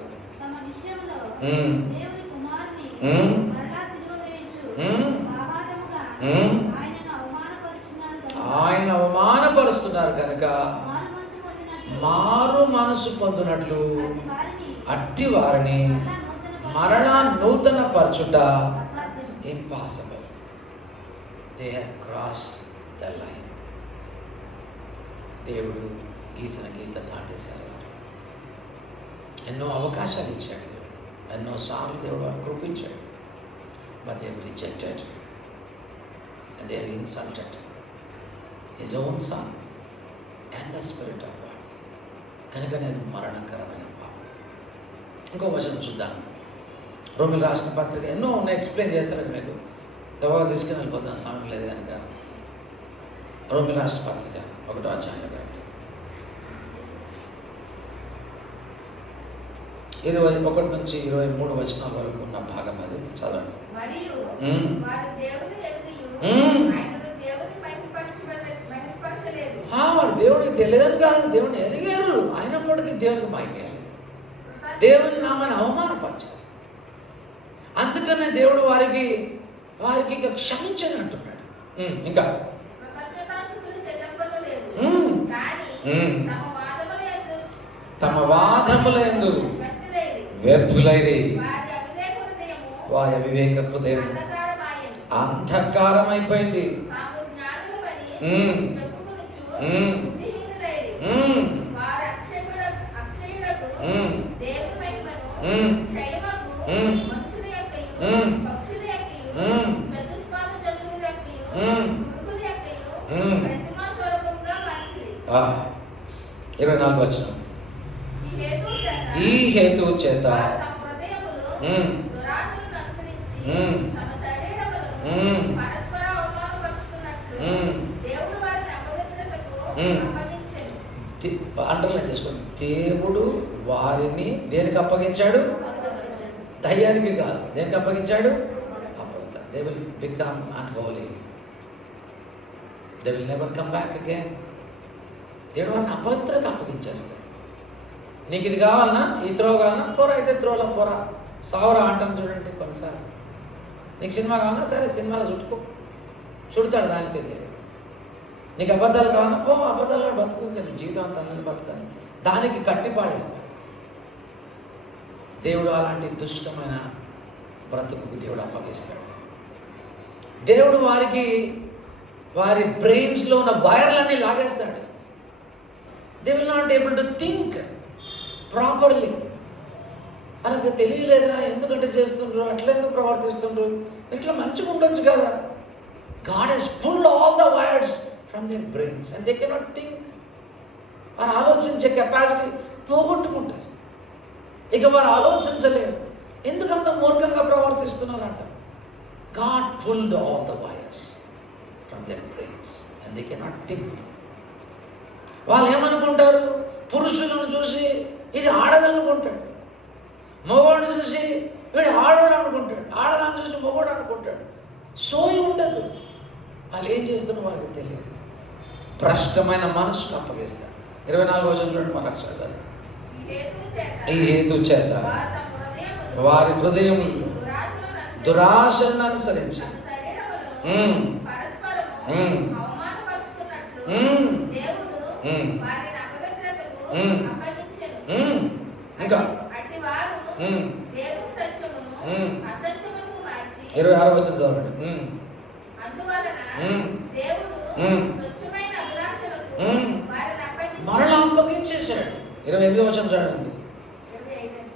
ఆయన అవమానపరుస్తున్నారు కనుక మారు మనసు పొందినట్లు అట్టి వారిని మరలా నూతన పరచుట impossible. They have crossed the line. దేవుడు గీసిన గీత దాటేశారు. ఎన్నో అవకాశాలు ఇచ్చాడు, ఎన్నో సార్లు దేవుడు వారు కృపించాడు. But they rejected and they have insulted his own son and the Spirit of God. కనుక నేను మరణకరమైన పాపం. ఇంకో వచనం చూద్దాం. రోమిల్ రాసిన పత్రిక ఎన్నో ఉన్నాయి, ఎక్స్ప్లెయిన్ చేస్తారని మీకు గబగా తీసుకుని వెళ్ళిపోతున్న సమయం లేదు కనుక రోమిల్ రాసిన పత్రిక 1వ అధ్యాయం 21 నుంచి 23 వచనాల వరకు ఉన్న భాగం అది చదవండి. వాడు దేవుడికి తెలియదని కాదు, దేవుడిని ఎరిగారు, అయినప్పటికీ దేవునికి మహిమేయాలి, దేవుని నామాన్ని అవమానపరచాలి. అందుకనే దేవుడు వారికి ఇక క్షమించని అంటున్నాడు. ఇంకా తమ వాదములందు వ్యర్థులైరి, వారి అవివేక హృదయం అంధకారమైపోయింది. ఇరవై 24 వచనం. ఈ హేతువు చేత అండర్లైన్ చేసుకోండి. దేవుడు వారిని దేనికి అప్పగించాడు? దయ్యానికి కాదు. దేనికి అప్పగించాడు? అపవిత్ర. They will become unholy. They will never come back again. దేవుడు వారిని అపవిత్రకు అప్పగించేస్తాడు. నీకు ఇది కావాలన్నా, ఈ త్రో కావాలన్నా పోరా, అయితే త్రోలో పోరా, సావురా అంటాను చూడండి కొన్నిసార్లు. నీకు సినిమా కావాలన్నా సరే సినిమాలో చుట్టుకో, చుడతాడు దానికి. నీకు అబద్ధాలు కావాలన్నా పో, అబద్ధాలు బతుకు, నీ జీవితం అంతా బతుకని దానికి కట్టి పాడేస్తాడు. దేవుడు అలాంటి దుష్టమైన బ్రతుకు దేవుడు అప్పగిస్తాడు. దేవుడు వారి బ్రెయిన్స్లో ఉన్న వైర్లన్నీ లాగేస్తాడు. They will not able to think properly. మనకు తెలియలేదా ఎందుకంటే చేస్తుండ్రు, అట్లెందుకు ప్రవర్తిస్తుండ్రు, ఇట్లా మంచిగా ఉండొచ్చు కదా. God has pulled all the wires from their brains and they cannot think. వారు ఆలోచించే కెపాసిటీ పోగొట్టుకుంటారు. ఇక వారు ఆలోచించలేరు. ఎందుకంత మూర్ఖంగా ప్రవర్తిస్తున్నారంట. God pulled all the wires from their brains and they cannot think. వాళ్ళు ఏమనుకుంటారు? పురుషులను చూసి ఇది ఆడదనుకుంటాడు, మగవాడిని చూసి వీడు ఆడవాడు అనుకుంటాడు, ఆడదాన్ని చూసి మగవాడు అనుకుంటాడు. సోయి ఉండదు. వాళ్ళు ఏం చేస్తున్నా వాళ్ళకి తెలియదు. భ్రష్టమైన మనసుకు అప్పగిస్తారు. 24 వచనం చూడండి, మన అక్షరాలు. ఈ హేతు చేత వారి హృదయములు దురాశలను అనుసరించి ఇంకా 26వ వచనం చదవండి. మరలా అప్పగించేశాడు. 28వ వచనం చూడండి.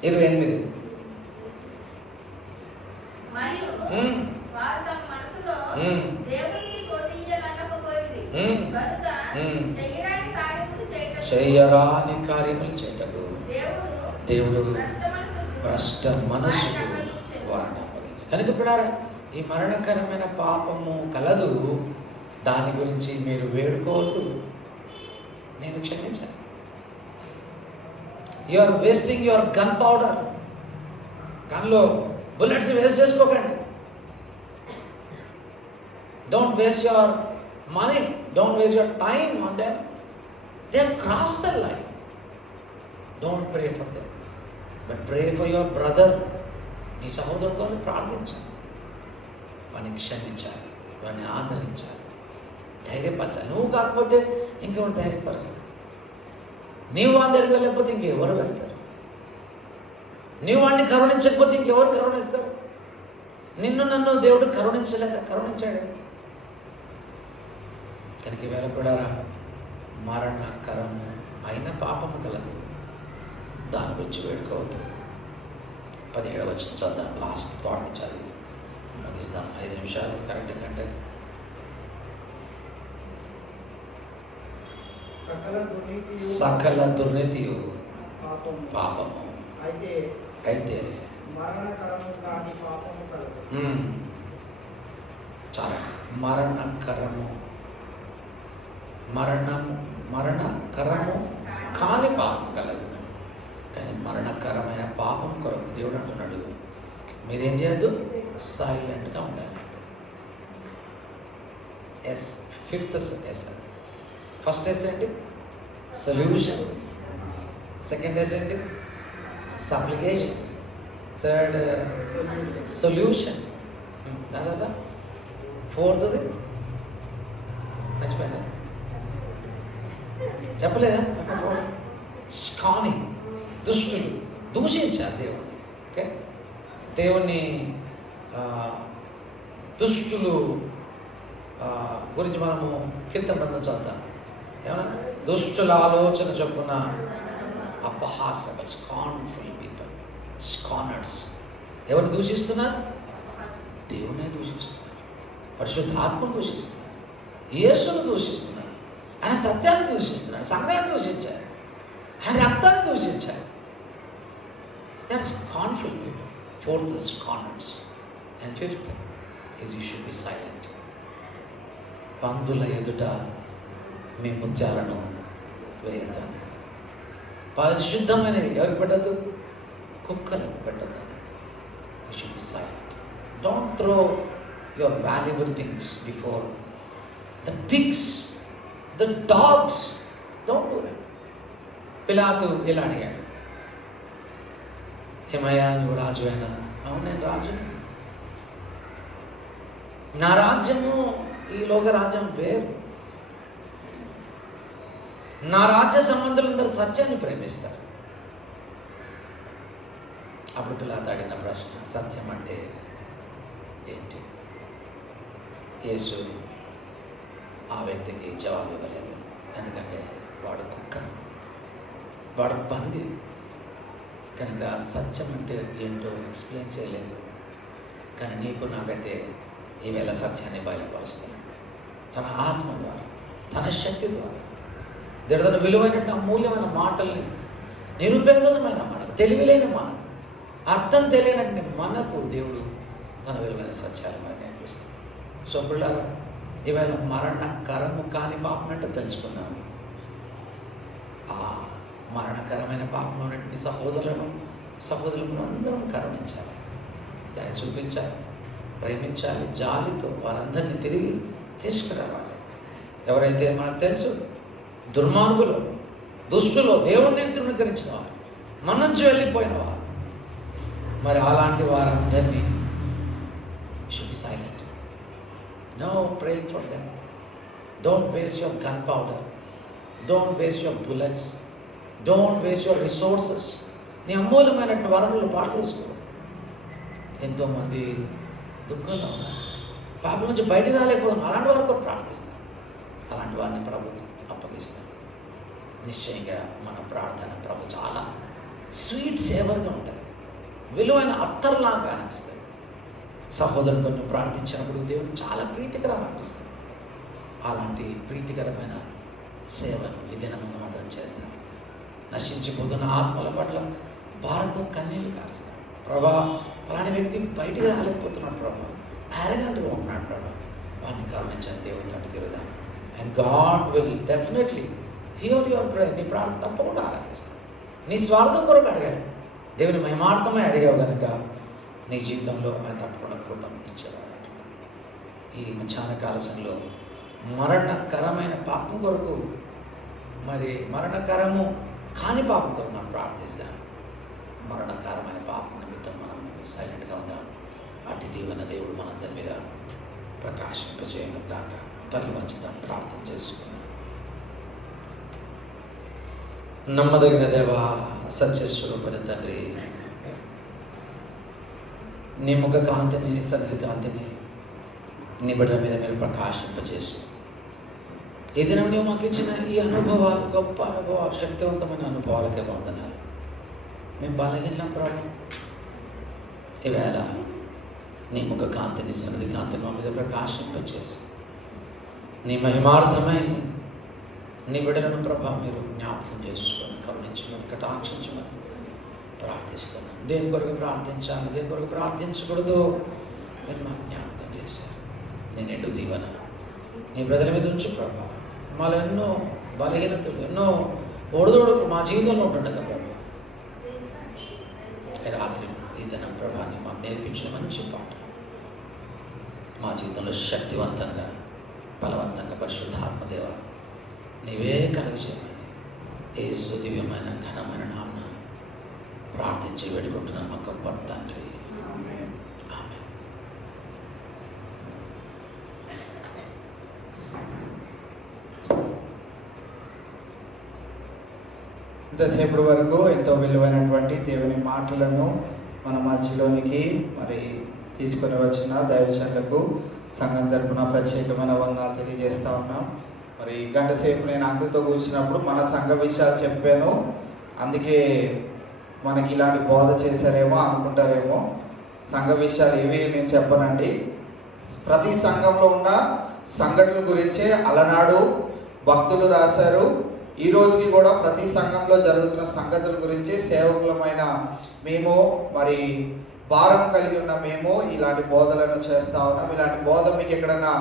28. చెయ్యరాని కార్యములు చేయటకు దేవుడు భ్రష్ట మనస్సుకు వారిని అప్పగించాడు. కనుక ఇప్పుడు ఈ మరణకరమైన పాపము కలదు, దాని గురించి మీరు వేడుకోవద్దు, నేను క్షమించాను. You are wasting your gunpowder, గన్లో బుల్లెట్స్ వేస్ట్ చేసుకోకండి. Don't waste your money, don't waste your time on them. They have crossed the line. Don't pray for them, but pray for your brother. నీ సహోదరుడు ప్రార్థించాలి, వాడిని క్షమించాలి, వాడిని ఆదరించాలి, ధైర్యపరచాలి. నువ్వు కాకపోతే ఇంకెవరు ధైర్యపరుస్తారు? నీవు వాడి దగ్గరికి వెళ్ళకపోతే ఇంకెవరు వెళ్తారు? నీవు వాడిని కరుణించకపోతే ఇంకెవరు కరుణిస్తారు? నిన్ను నన్ను దేవుడు కరుణించలేదా? కరుణించాడు. కనుక ఈవేళ కూడా మరణకరము అయిన పాపము కలదు, దాని గురించి వేడుకోవద్దు. 17వ వచనం చదువుదాం. లాస్ట్ థాట్ని చదివి ముగిస్తాం. 5 నిమిషాలు కరెక్ట్. కంటే సకల దుర్నీతియు పాపము, అయితే చాలా మరణకరము కాని పాపం కలదు. కానీ మరణకరమైన పాపం కొరకు దేవుడు అంటున్నాడు, మీరేం చేయద్దు, సైలెంట్గా ఉండాలి. S, 5th S. First S ఏంటి? సొల్యూషన్. సెకండ్ ఎస్ ఏంటి? సప్లికేషన్. Third solution. కదా 4th మర్చిపోయినా, చెప్పలేదా? స్కానింగ్. దుష్టులు దూషించారు దేవుణ్ణి. ఓకే, దేవుణ్ణి దుష్టులు గురించి మనము కీర్తన గ్రంథం చదువుతాం. ఏమన్నా? దుష్టుల ఆలోచన చొప్పున అపహాసక, స్కాన్ఫుల్ పీపుల్, స్కానర్స్. ఎవరు దూషిస్తున్నారు? దేవుణ్ణే దూషిస్తున్నారు, పరిశుద్ధాత్మను దూషిస్తున్నారు, యేసును దూషిస్తున్నారు, ఆయన సత్యాన్ని దూషిస్తున్నారు, సంఘాన్ని దూషించారు, ఆయన రక్తాన్ని దూషించారు. That's scornful people. 4th scorners. And 5th is you should be silent. పందుల ఎదుట మీ ముత్యాలను వేయద్దు. పరిశుద్ధమైనవి ఎవరికి పెట్టద్దు? కుక్కలకు పెట్టద్దు. You should be silent. Don't throw your valuable things before the pigs, the dogs. Don't do that. పిలాతు ఇలా అడిగాడు, ఏమయ్యా నువ్వు రాజు అయినా? అవును, నేను రాజు. నా రాజ్యము ఈ లోక రాజ్యం వేరు. నా రాజ్య సంబంధులందరూ సత్యాన్ని ప్రేమిస్తారు. అప్పుడు పిలాతు అడిగిన ప్రశ్న, సత్యం అంటే ఏంటి? యేసు ఆ వ్యక్తికి జవాబు ఇవ్వలేదు. ఎందుకంటే వాడు కుక్క, వాడు పంది. కనుక సత్యం అంటే ఏంటో ఎక్స్ప్లెయిన్ చేయలేదు. కానీ నీకు నాకైతే ఈవేళ సత్యాన్ని బయలుపరుస్తున్నాడు తన ఆత్మ ద్వారా, తన శక్తి ద్వారా. దేవుడు తన విలువైన అమూల్యమైన మాటల్ని నిరుపేదలమైన మనకు, తెలివిలేని మనకు, అర్థం తెలియనటువంటి మనకు దేవుడు తన విలువైన సత్యాలు మనకు నేర్పిస్తాడు. సో పిల్లగా ఈవేళ మరణకరము కాని పాపం అంటే తెలుసుకున్నాము. ఆ మరణకరమైన పాపంలో ఉన్నటువంటి సహోదరులను అందరం కరుణించాలి, దయ చూపించాలి, ప్రేమించాలి, జాలితో వారందరినీ తిరిగి తీసుకురావాలి. ఎవరైతే మనకు తెలుసు దుర్మార్గులు, దుష్టులు, దేవుణ్ణి తృణీకరించిన వారు, మన నుంచి వెళ్ళిపోయిన వారు, మరి అలాంటి వారందరినీ should be silent. No praying for them. Don't waste your gunpowder. Don't waste your bullets. Don't waste your resources. నీ అమూల్యమైనటువంటి వరములు పాడు చేసుకో. ఎంతోమంది దుఃఖంలో ఉన్నారు, పాపం నుంచి బయటకు రాలేకపోతున్నారు. అలాంటి వారు కూడా ప్రార్థిస్తాం. అలాంటి వారిని ప్రభుత్వం అప్పగిస్తాం. నిశ్చయంగా మన ప్రార్థన ప్రభు చాలా స్వీట్ సేవర్గా ఉంటుంది, విలువైన అత్తర్లాగా అనిపిస్తుంది. సహోదరుడు కొన్ని ప్రార్థించినప్పుడు దేవుడు చాలా ప్రీతికరంగా అనిపిస్తుంది. అలాంటి ప్రీతికరమైన సేవను ఈ దినం మనం అందరం చేస్తాం. నశించిపోతున్న ఆత్మల పట్ల భారంతో కన్నీళ్ళు కారుస్తాడు. ప్రభా, ఫలాని వ్యక్తి బయటికి రాలేకపోతున్నాడు ప్రభా, యారగెంట్గా ఉంటున్నాడు ప్రభా, వాడిని కరుణించని దేవుని తట్టు తిరుగుదాం. And God will definitely hear your prayer. నీ ప్రార్థన తప్పకుండా ఆలకిస్తాడు. నీ స్వార్థం కొరకు అడగాలి, దేవుని మహిమార్థమై అడిగావు కనుక నీ జీవితంలో ఆయన తప్పకుండా కృపను ఇచ్చేవాడు. ఈ మధ్యాహ్న కాలశంలో మరణకరమైన పాపం కొరకు, మరి మరణకరము కాని పాపం కొరకు మనం ప్రార్థిస్తాం. మరణకరమైన పాపం నిమిత్తం మనం సైలెంట్గా ఉందాం. అటు దీవెన దేవుడు మనందరి మీద ప్రకాశింపజేయను కాక. తల్లి వంచుదాం, ప్రార్థన చేసుకున్నాం. నమ్మదగిన దేవా, సత్యస్వరూపణ తండ్రి, నీ ముఖ కాంతిని, నీ సన్నిధి కాంతిని నీ బిడ్డ మీద మీరు ప్రకాశింపజేసి ఈ దినం నువ్వు మాకు ఇచ్చిన ఈ అనుభవాలు, గొప్ప అనుభవాలు, శక్తివంతమైన అనుభవాలకే వందనాలు. మేము బలహీనం ప్రభు, ఈవేళ నీ ముఖ కాంతిని, సన్నిధి కాంతిని మా మీద ప్రకాశింపజేసి నీ మహిమార్థమై నీ బిడ్డలను ప్రభా మీరు జ్ఞాపకం చేసుకొని కరుణించమని, కటాక్షించమని ప్రార్థిస్తున్నాను. దేని కొరకు ప్రార్థించాలి, దేని కొరకు ప్రార్థించకూడదు మీరు మాకు జ్ఞాపకం చేశారు. నేను నిండు దీవెన నీ ప్రజల మీద ఉంచు ప్రభా. మాలో ఎన్నో బలహీనతలు, ఎన్నో ఒడిదొడుకు మా జీవితంలో ఉంటుండగా ప్రభా, రాత్రి ఈ దినం ప్రభాని మాకు నేర్పించిన మంచి పాట మా జీవితంలో శక్తివంతంగా, బలవంతంగా పరిశుద్ధాత్మదేవ నీవే కలిగజేయమని యేసు దివ్యమైన ఘనమైన నామమున ప్రార్థించి వేడుకుంటున్నాం మా గొప్ప తండ్రి. ఆమేన్. ఇంతసేపటి వరకు ఎంతో విలువైనటువంటి దేవుని మాటలను మన మధ్యలోనికి మరి తీసుకొని వచ్చిన దైవజనులకు సంఘం తరపున ప్రత్యేకమైన వందనాలు తెలియజేస్తా ఉన్నాం. మరి గంట సేపు నేను అంకులతో కూర్చున్నప్పుడు మన సంఘ విషయాలు చెప్పాను, అందుకే మనకి ఇలాంటి బోధ చేశారేమో అనుకుంటారేమో. సంఘ విషయాలు ఏవి నేను చెప్పనండి. ప్రతి సంఘంలో ఉన్న సంఘటనల గురించే అలనాడు భక్తులు రాశారు. ఈ రోజుకి కూడా ప్రతి సంఘంలో జరుగుతున్న సంగతుల గురించి సేవకులమైన మేము, మరి భారం కలిగి ఉన్న మేము ఇలాంటి బోధలను చేస్తా ఉన్నాం. ఇలాంటి బోధ మీకు ఎక్కడన్నా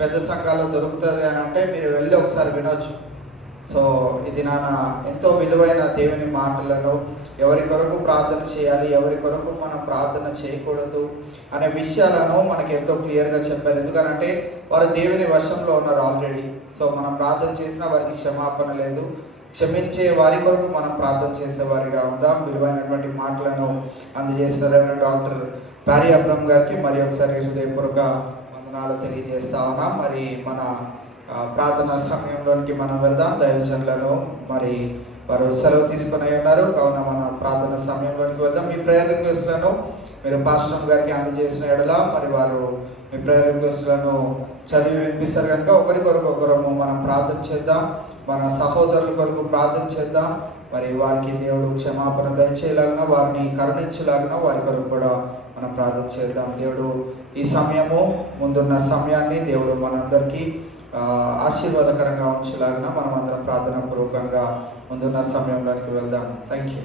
పెద్ద సంఘాల్లో దొరుకుతుంది అని అంటే మీరు వెళ్ళి ఒకసారి వినొచ్చు. సో ఇది నాన్న ఎంతో విలువైన దేవుని మాటలను, ఎవరి కొరకు ప్రార్థన చేయాలి, ఎవరి కొరకు మనం ప్రార్థన చేయకూడదు అనే విషయాలను మనకి ఎంతో క్లియర్గా చెప్పారు. ఎందుకనంటే వారు దేవుని వశంలో ఉన్నారు ఆల్రెడీ. సో మనం ప్రార్థన చేసినా వారికి క్షమాపణ లేదు. క్షమించే వారి కొరకు మనం ప్రార్థన చేసేవారిగా ఉందాం. విలువైనటువంటి మాటలను అందజేసిన రెవరెండ్ డాక్టర్ ప్యారీ అబ్రహం గారికి మరి ఒకసారి హృదయపూర్వక వందనాలు తెలియజేస్తా ఉన్నాం. మరి మన ప్రార్థనా సమయంలోనికి మనం వెళ్దాం. దైవజనులను మరి వారు సెలవు తీసుకుని ఉన్నారు కావున మన ప్రార్థన సమయంలోనికి వెళ్దాం. మీ ప్రేయర్ రిక్వెస్ట్లను మీరు పాస్టర్ గారికి అందజేసిన ఎడల మరి వారు మీ ప్రేయర్ రిక్వెస్ట్లను చదివి వినిపిస్తారు కనుక ఒకరి కొరకు ఒకరము మనం ప్రార్థన చేద్దాం. మన సహోదరుల కొరకు ప్రార్థన చేద్దాం. మరి వారికి దేవుడు క్షమాపణ దయచేయలాగిన, వారిని కరుణించలాగిన వారి కొరకు కూడా మనం ప్రార్థన చేద్దాం. దేవుడు ఈ సమయము, ముందున్న సమయాన్ని దేవుడు మనందరికీ ఆశీర్వాదకరంగా ఉంచేలాగిన మనం అందరం ప్రార్థనా పూర్వకంగా ముందున్న సమయంలోనికి వెళ్దాం. Thank you.